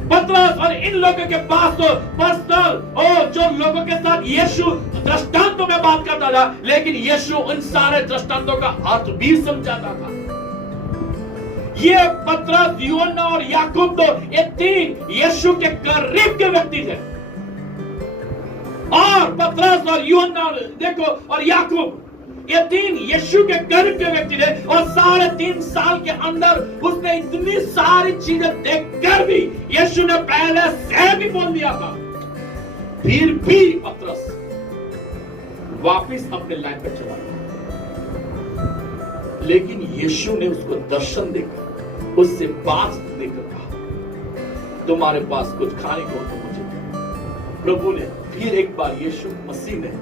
पतरस और इन लोगों के पास तो पर्सनल और जो लोगों के साथ यीशु दृष्टांतों में बात करता था, लेकिन यीशु उन सारे दृष्टांतों का अर्थ भी समझाता था। ये पतरस, यूहन्ना और याकूब तो ये 3 यीशु के करीब के व्यक्ति थे। और पतरस और यूहन्ना देखो और याकूब, ये 3 यीशु के करीब के व्यक्ति थे। और 3.5 साल के अंदर उसने इतनी सारी चीजें देखकर भी यीशु ने पहले से भी बोल दिया था, फिर भी पतरस वापिस अपने लाइन पर चला गया। लेकिन यीशु ने उसको दर्शन देकर, उससे बात देकर कहा, तुम्हारे पास कुछ खाने को तो मुझे दो। प्रभु ने फिर एक बार, यीशु मसीह ने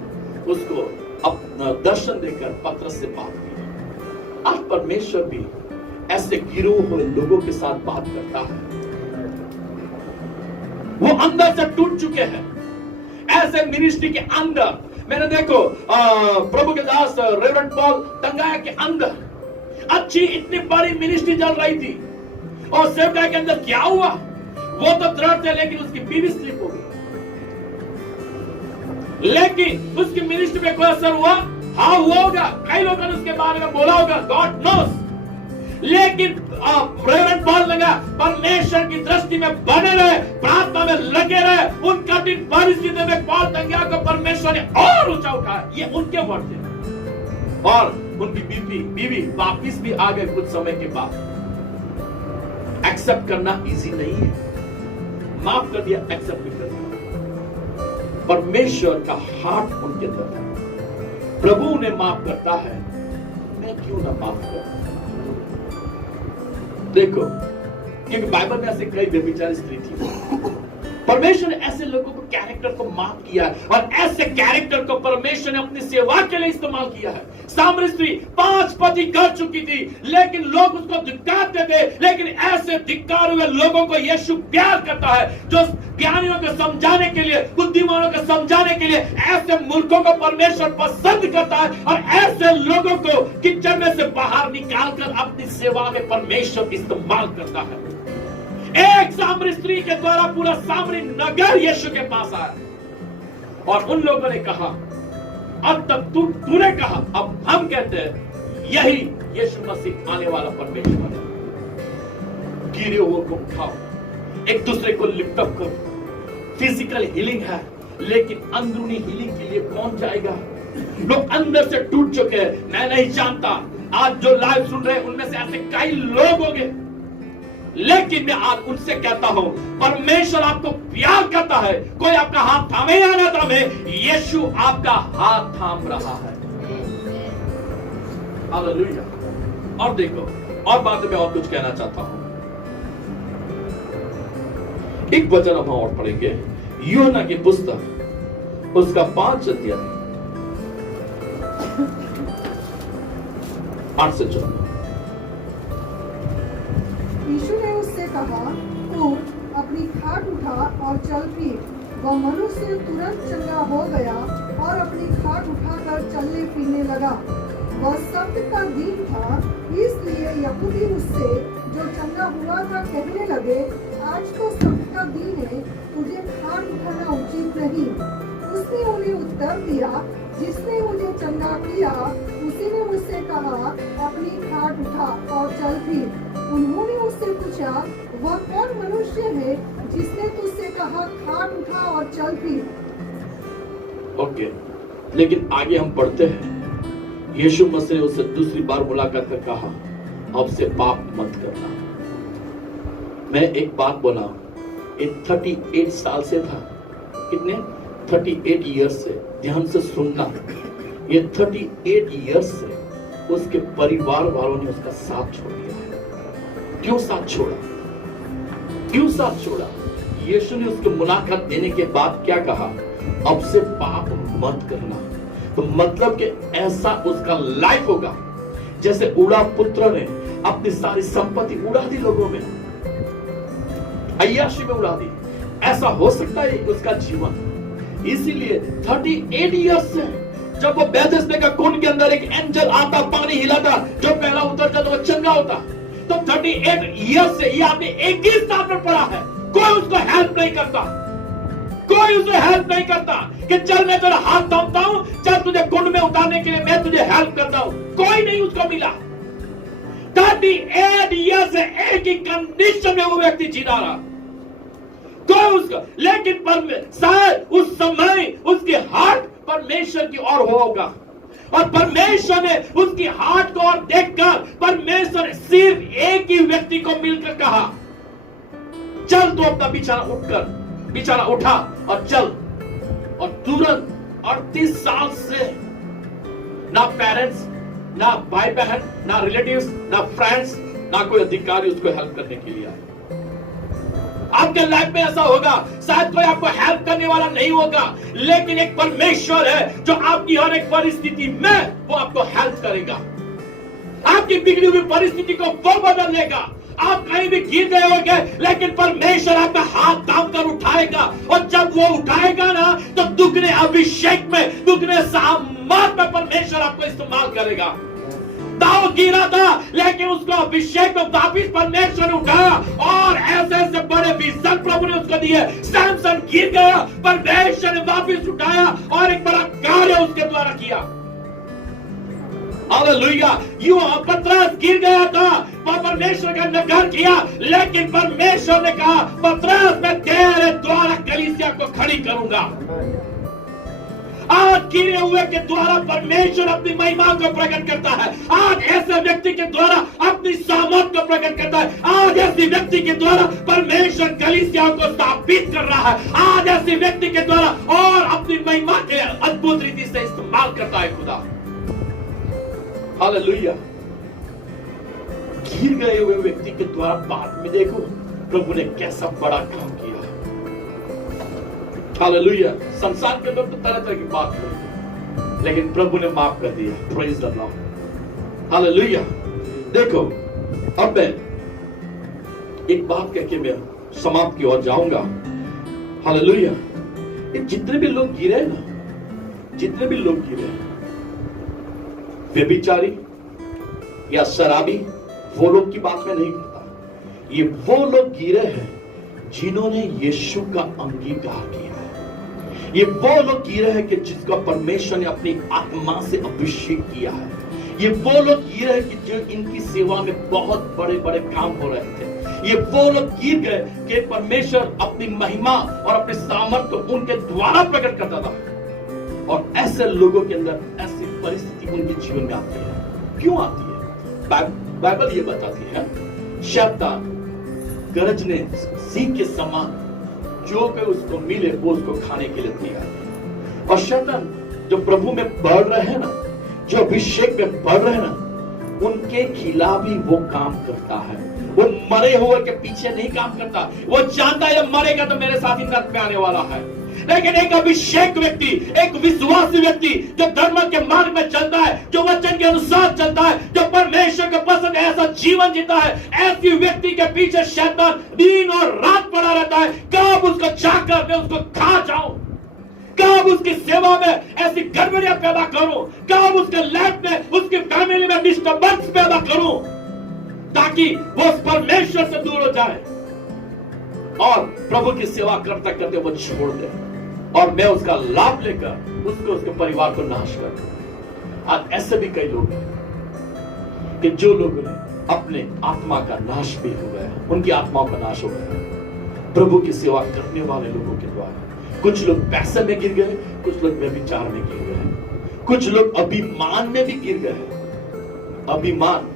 उसको अपना दर्शन देकर पतरस से बात की। आज परमेश्वर भी ऐसे गिरोह हुए लोगों के साथ बात करता है। वो अंदर से टूट चुके हैं। ऐसे मिनिस्ट्री के अंदर मैंने देखो प्रभु के दास रेवरेंड पॉल टंगाया के अंदर अच्छी इतनी बड़ी मिनिस्ट्री चल रही थी, और सेवकाई के अंदर क्या हुआ, वो तो दृढ़ थे, लेकिन उसकी बीवी स्लिप हो गई। लेकिन उसकी मिनिस्ट्री में कोई असर हुआ? हाँ हुआ होगा, कई लोगों ने उसके बारे में बोला होगा, गॉड नोस। लेकिन रेवरेंड पॉल लगा परमेश्वर की दृष्टि में बने रहे, प्रार्थना में लगे रहे। उन कठिन परिस्थितियों में पॉल टंगिया को परमेश्वर ने और ऊंचा उठाया। ये उनके वर्ड थे। और उनकी बीवी वापिस भी आ गए कुछ समय के बाद। एक्सेप्ट करना इजी नहीं है, माफ कर दिया, एक्सेप्ट भी कर दिया। परमेश्वर का हार्ट उनके अंदर है। प्रभु ने माफ करता है, मैं क्यों ना माफ करूं? देखो, क्योंकि बाइबल में ऐसे कई व्यभिचारी स्त्री थी। परमेश्वर ने ऐसे लोगों को कैरेक्टर को माफ किया है, और ऐसे कैरेक्टर को परमेश्वर ने अपनी सेवा के लिए इस्तेमाल किया है। सामरी स्त्री 5 पति कर चुकी थी, लेकिन लोग उसको धिक्कारते थे। लेकिन ऐसे धिक्कार हुए लोगों को यीशु प्यार करता है, जो ज्ञानियों को समझाने के लिए, बुद्धिमानों को समझाने के लिए, ऐसे मूर्खों को परमेश्वर पसंद करता है। और ऐसे लोगों को किचन में से बाहर निकालकर अपनी सेवा में परमेश्वर इस्तेमाल करता है। एक सामरी स्त्री के द्वारा पूरा सामरी नगर यीशु के पास आया, और उन लोगों ने कहा, अब तक तूने कहा, अब हम कहते हैं यही यीशु मसीह आने वाला परमेश्वर है। गिरे हुए को उठाओ, एक दूसरे को लिफ्ट अप करो। फिजिकल हीलिंग है, लेकिन अंदरूनी हीलिंग के लिए कौन जाएगा? लोग अंदर से टूट चुके हैं। मैं नहीं जानता आज जो लाइव सुन रहे हैं उनमें से ऐसे कई लोग होंगे, लेकिन मैं आज उनसे कहता हूं, परमेश्वर आपको प्यार करता है। कोई आपका हाथ थामे या ना थामे, यीशु आपका हाथ थाम रहा है। हालेलुया। और देखो, और बात में और कुछ कहना चाहता हूं। एक वचन हम और पढ़ेंगे, यूहन्ना की पुस्तक, उसका 5 अध्याय 8 से 14। यीशु ने उससे कहा, उठ, अपनी खाट उठा और चल फिर। वह मनुष्य तुरंत चंगा हो गया और अपनी खाट उठाकर चलने फिरने लगा। वह सब्त का दिन था, इसलिए यहूदी उससे जो चंगा हुआ था कहने लगे, आज तो सब्त का दिन है, तुझे खाट उठाना उचित नहीं। उसने उन्हें उत्तर दिया, जिसने मुझे चंगा किया उसी ने मुझसे कहा, अपनी खाट उठा और चल फिर। उन्होंने उससे पूछा, वह कौन मनुष्य है जिसने तुझसे कहा, खाट उठा और चल फिर? ओके, लेकिन आगे हम पढ़ते हैं, यीशु मसीह ने उससे दूसरी बार मुलाकात कर कहा, अब से पाप मत करना। मैं एक बात बोला, ये 38 साल से था। कितने? 38 ईयर्स से। ध्यान से सुनना, ये 38 ईयर्स से उसके परिवार वालों ने उसका साथ छोड़ दिया है। क्यों साथ छोड़ा? क्यों साथ छोड़ा? यीशु ने उसको मुलाकात देने के बाद क्या कहा? अब से पाप मत करना। तो मतलब कि ऐसा उसका लाइफ होगा जैसे उड़ा पुत्र ने अपनी सारी संपत्ति उड़ा दी, लोगों में अय्याशी में उड़ा दी। ऐसा हो सकता है उसका जीवन। इसीलिए 38 ईयर्स से जब वो बेथेस्दा का कुंड के अंदर एक एंजल आता, पानी हिलाता, जो पहला उतरता तो वो चंगा होता। तो 38 ईयर्स से ये आदमी 21 साल पर पड़ा है, कोई उसको हेल्प नहीं करता, कोई उसे हेल्प नहीं करता कि चल मैं तेरा हाथ थामता हूं, चल तुझे कुंड में उतारने के लिए मैं तुझे हेल्प करता हूं। कोई नहीं उसको मिला। 38 ईयर से एक ही कंडीशन में वो व्यक्ति जी रहा, कोई उसका। लेकिन शायद उस समय उसकी हार्ट परमेश्वर की ओर होगा, और परमेश्वर ने उसकी हार्ट को और देखकर परमेश्वर सिर्फ एक ही व्यक्ति को मिलकर कहा, चल तू अपना बिछाना उठा और चल। और तुरंत 38 साल से ना पेरेंट्स, ना भाई बहन, ना रिलेटिव्स, ना फ्रेंड्स, ना कोई अधिकारी उसको हेल्प करने के लिए आए। आपके लाइफ में ऐसा होगा, शायद कोई आपको हेल्प करने वाला नहीं होगा, लेकिन एक परमेश्वर है जो आपकी हर एक परिस्थिति में वो आपको हेल्प करेगा। आपकी बिगड़ी हुई परिस्थिति को वो बदल देगा। आप कहीं भी गिर गए होंगे, लेकिन परमेश्वर आपका हाथ थाम कर उठाएगा, और जब वो उठाएगा ना, तो दुगने अभिषेक में, दुगने सामर्थ में परमेश्वर आपको इस्तेमाल करेगा। दाऊद गिरा था, लेकिन उसको अभिषेक में वापिस परमेश्वर ने उठाया, और ऐसे ऐसे बड़े विजन प्रभु ने उसको दिए। सैमसन गिर गया, परमेश्वर ने वापिस उठाया और एक बड़ा कार्य उसके द्वारा किया। हालेलुया। पतरस गिर गया था, परमेश्वर का नकार किया, लेकिन परमेश्वर ने कहा, पतरस मैं तेरे द्वारा कलीसिया को खड़ी करूंगा। आज गिरे हुए के द्वारा परमेश्वर अपनी महिमा को प्रकट करता है। आज ऐसे व्यक्ति के द्वारा अपनी सामर्थ को प्रकट करता है। आज ऐसे व्यक्ति के द्वारा परमेश्वर कलीसिया को स्थापित कर रहा है। आज ऐसे व्यक्ति के द्वारा और अपनी महिमा के अद्भुत रीति से इस्तेमाल करता है खुदा। हालेलुया। गिर गए हुए व्यक्ति के द्वारा बाद में देखो प्रभु ने कैसा बड़ा काम किया। हालेलुया। संसार के लोग तो तरह तरह की बात करते, लेकिन प्रभु ने माफ कर दिया। Praise the Lord. हालेलुया। देखो अब मैं एक बात कहकर मैं समाप्त की ओर जाऊंगा। हालेलुया। जितने भी लोग गिरे ना, जितने भी लोग गिरे, व्यभिचारी या शराबी, वो लोग की बात मैं नहीं करता। ये वो लोग गिरे हैं जिन्होंने यीशु का अंगीकार किया है। ये वो लोग गिरे हैं कि जिसका परमेश्वर ने अपनी आत्मा से अभिषेक किया है। ये वो लोग गिरे हैं कि जो इनकी सेवा में बहुत बड़े बड़े काम हो रहे थे। ये वो लोग गिर गए कि परमेश्वर अपनी महिमा और अपने सामर्थ को उनके द्वारा प्रकट करता था, और ऐसे लोगों के अंदर ऐसी परिस्थिति उनके जीवन में आती है। क्यों आती है? बाइबल ये बताती है, शैतान गरजने सिंह के समान जो कोई उसको मिले वो उसको खाने के लिए तैयार है। और शैतान जो प्रभु में बढ़ रहे हैं ना, जो अभिषेक में बढ़ रहे हैं ना, उनके खिलाफ ही वो काम करता है। वो मरे हुए के पीछे नहीं काम करता। वो जानता है मरेगा तो मेरे साथ ही नरक में आने वाला है। लेकिन एक अभिषेक व्यक्ति, एक विश्वासी व्यक्ति जो धर्म के मार्ग में चलता है, जो वचन के अनुसार चलता है, जो परमेश्वर को पसंद है, ऐसा जीवन जीता है, ऐसी व्यक्ति के पीछे शैतान दिन और रात पड़ा रहता है। कब उसको जाकर मैं उसको खा जाऊं, कब उसकी सेवा में ऐसी गड़बड़ियां पैदा करूं, कब उसके लाइफ में, उसकी फैमिली में डिस्टर्बेंस पैदा करूं, ताकि वो परमेश्वर से दूर हो जाए और प्रभु की सेवा करते करते वो छोड़ दे, और मैं उसका लाभ लेकर उसको, उसके परिवार को नाश कर दूं। आज ऐसे भी कई लोग हैं कि जो लोगों ने अपने आत्मा का नाश भी हो गया, उनकी आत्माओं का नाश हो गया प्रभु की सेवा करने वाले लोगों के द्वारा। कुछ लोग पैसे में गिर गए, कुछ लोग व्यभिचार में गिर गए, कुछ लोग अभिमान में भी गिर गए। अभिमान,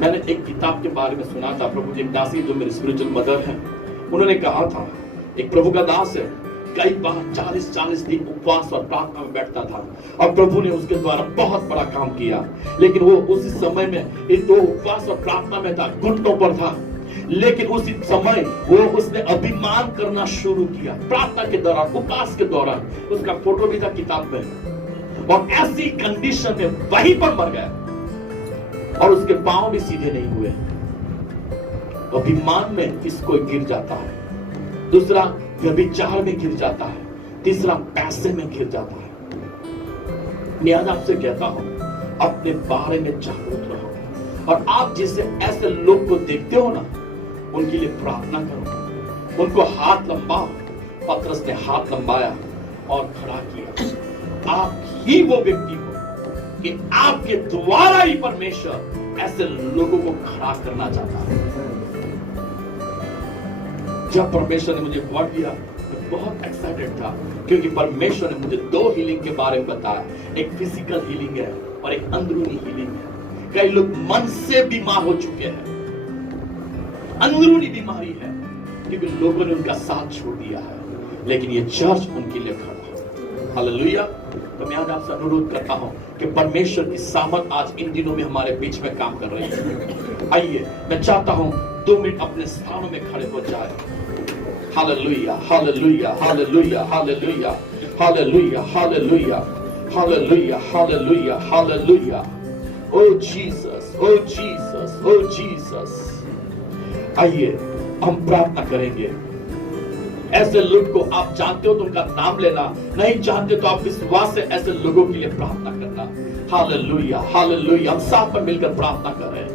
मैंने एक किताब के बारे में सुना था। प्रभु जी एक दासी जो मेरी स्पिरिचुअल मदर है, उन्होंने कहा था, एक प्रभु का दास है, कई बार 40-40 दिन उपवास और प्रार्थना में बैठता था और प्रभु ने उसके द्वारा बहुत बड़ा काम किया। लेकिन वो उस समय में इन दो उपवास और प्रार्थना में था, घुटनों पर था। लेकिन उसी समय उसने अभिमान करना शुरू किया। प्रार्थना के दौरान, उपवास के दौरान, उसका फोटो भी था किताब में, और ऐसी कंडीशन में वहीं पर मर गया और उसके पांव भी सीधे नहीं हुए। अभिमान में किसको गिर जाता है, दूसरा व्यभिचार में गिर जाता है, तीसरा पैसे में गिर जाता है। मैं आज आपसे कहता हूं, अपने बारे में जागरूक रहो और आप जिसे ऐसे लोग को देखते हो ना, उनके लिए प्रार्थना करो, उनको हाथ लंबाओ। पतरस ने हाथ लंबाया और खड़ा किया। आप ही वो व्यक्ति हो कि आपके द्वारा ही परमेश्वर ऐसे लोगों को खड़ा करना चाहता है। जब परमेश्वर ने मुझे वर्ड दिया तो बहुत एक्साइटेड था, क्योंकि परमेश्वर ने मुझे 2 हीलिंग के बारे में बताया। एक फिजिकल हीलिंग है और एक अंदरूनी हीलिंग है। कई लोग मन से बीमार हो चुके हैं, अंदरूनी बीमारी है क्योंकि लोगों ने उनका साथ छोड़ दिया है, लेकिन ये चर्च उनके लिए खड़ा है। हालेलुया। तो मैं आज आपसे अनुरोध करता हूं कि परमेश्वर की सामर्थ आज इन दिनों में हमारे बीच में काम कर रही है। आइए, मैं चाहता हूं 2 मिनट अपने स्थानों में खड़े हो जाए। Hallelujah, hallelujah, hallelujah, hallelujah, hallelujah, hallelujah, hallelujah, hallelujah, hallelujah. O Jesus, O Jesus, O Jesus. आइए हम प्रार्थना करेंगे। ऐसे लोग को आप जानते हो तो उनका नाम लेना, नहीं जानते तो आप विश्वास से ऐसे लोगों के लिए प्रार्थना करना। Hallelujah, hallelujah. हम साथ में मिलकर प्रार्थना कर रहे हैं।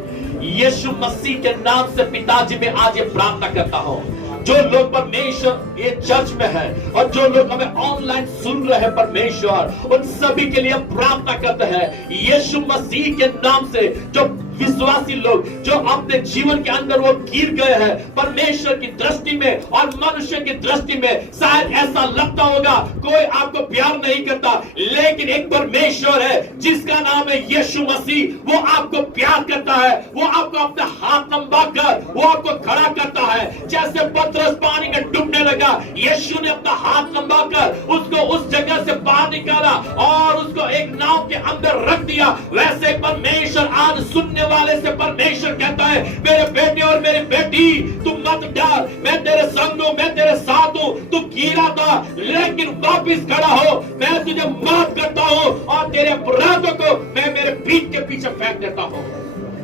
यीशु मसीह के नाम से पिताजी मैं आज ये प्रार्थना करता हूं, जो लोग परमेश्वर ये चर्च में है और जो लोग हमें ऑनलाइन सुन रहे हैं परमेश्वर, उन सभी के लिए प्रार्थना करते हैं यीशु मसीह के नाम से। जो विश्वासी लोग जो अपने जीवन के अंदर वो गिर गए हैं परमेश्वर की दृष्टि में और मनुष्य की दृष्टि में, शायद ऐसा लगता होगा कोई आपको प्यार नहीं करता, लेकिन एक परमेश्वर है जिसका नाम है यीशु मसीह। वो आपको प्यार करता है, वो आपको अपना हाथ लंबा कर वो आपको खड़ा करता है। जैसे पतरस पानी में डूबने लगा, यीशु ने अपना हाथ लंबा कर उसको उस जगह से बाहर निकाला और उसको एक नाव के अंदर रख दिया। वैसे परमेश्वर आज सुनने वाले से परमेश्वर कहता है, मेरे बेटे और मेरी बेटी तुम मत डर, मैं तेरे संग हूं, मैं तेरे साथ हूं। तू गिरा था लेकिन वापिस खड़ा हो, मैं तुझे माफ करता हूं और तेरे अपराधों को मैं मेरे पीठ के पीछे फेंक देता हूं।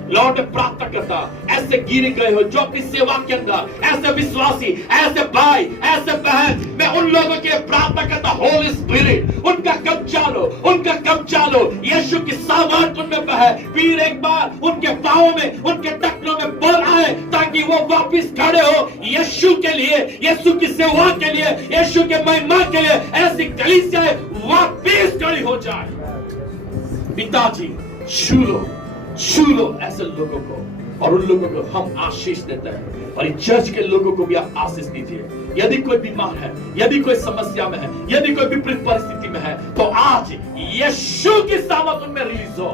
लॉर्ड प्रार्थना करता, ऐसे गिर गए हो जो अपनी सेवा के अंदर, ऐसे विश्वासी, ऐसे भाई, ऐसे बहन, मैं उन लोगों के प्रार्थना करता, होली स्पिरिट उनका कब्जा लो, उनका कब्जा लो। यीशु की सामर्थ उनमें बहे, फिर एक बार उनके पांवों में, उनके टखनों में बल आए ताकि वो वापिस खड़े हो यीशु के लिए, यीशु की सेवा के लिए, यीशु के महिमा के लिए। ऐसी कलीसियाएं वापिस खड़ी हो जाए। पिताजी छू लो ऐसे लोगों को, और उन लोगों को हम आशीष देते हैं, और इस चर्च के लोगों को भी आप आशीष दीजिए। यदि कोई बीमार है, यदि कोई समस्या में है, यदि कोई विपरीत परिस्थिति में है, तो आज यीशु की सामर्थ उनमें रिलीज हो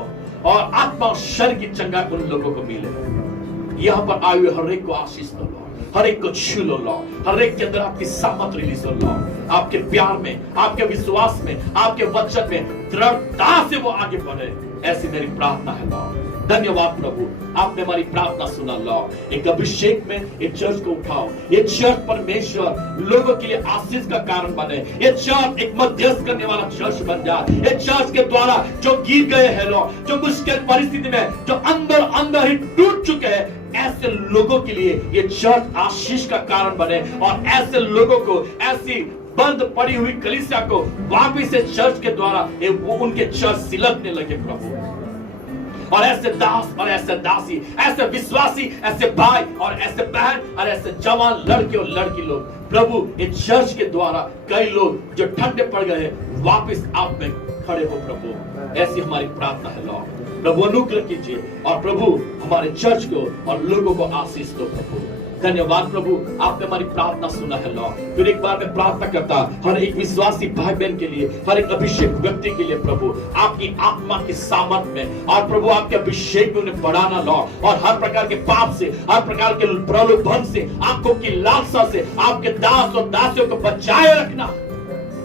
और आत्मा और शरीर की चंगाई उन लोगों को मिले। यहाँ पर आए हुए हर एक को आशीष दो, हर एक को छू लो लॉर्ड, हर एक के अंदर आपकी सामर्थ रिलीज हो लॉर्ड। आपके प्यार में, आपके विश्वास में, आपके वचन में दृढ़ता से वो आगे बढ़े, ऐसी मेरी प्रार्थना है लॉर्ड। धन्यवाद प्रभु, आपने हमारी प्रार्थना सुना लॉर्ड। एक अभिषेक में ये चर्च को उठाओ, ये चर्च परमेश्वर लोगों के लिए आशीष का कारण बने। ये चर्च एक मध्यस्थ करने वाला चर्च बन जाए। ये चर्च के द्वारा जो गिर गए हैं लोग, जो मुश्किल परिस्थिति में, जो अंदर ही टूट चुके हैं, ऐसे लोगों के लिए ये चर्च आशीष का कारण बने, और ऐसे लोगों को, ऐसी बंद पड़ी हुई कलीसिया को वापिस से चर्च के द्वारा उनके चर्च सिलकने लगे प्रभु। और ऐसे दास और ऐसे दासी, ऐसे विश्वासी, ऐसे भाई और ऐसे बहन और ऐसे जवान लड़के और लड़की लोग प्रभु इस चर्च के द्वारा, कई लोग जो ठंडे पड़ गए वापस आप में खड़े हो प्रभु। ऐसी हमारी प्रार्थना है लॉर्ड। प्रभु अनुग्रह कीजिए और प्रभु हमारे चर्च को और लोगों को आशीष दो प्रभु। धन्यवाद प्रभु, आपने हमारी प्रार्थना सुना है लॉर्ड। फिर एक बार मैं प्रार्थना करता हर एक विश्वासी भाई बहन के लिए, हर एक अभिषेक व्यक्ति के लिए प्रभु, आपकी आत्मा के सामर्थ में और प्रभु आपके अभिषेक में उन्हें बढ़ाना लॉर्ड, और हर प्रकार के पाप से, हर प्रकार के प्रलोभन से, आंखों की लालसा से आपके दास और दासियों को बचाए रखना,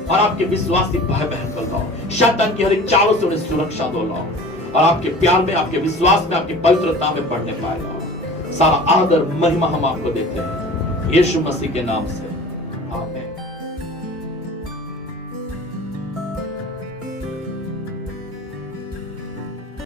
और आपके विश्वासी भाई बहन को लॉर्ड शैतान की हर एक चालों से उन्हें सुरक्षा दो लॉर्ड, और आपके प्यार में, आपके विश्वास में, आपकी पवित्रता में बढ़ने पाए लॉर्ड। सारा आदर महिमा हम आपको देते हैं यीशु मसीह के नाम से, आमीन।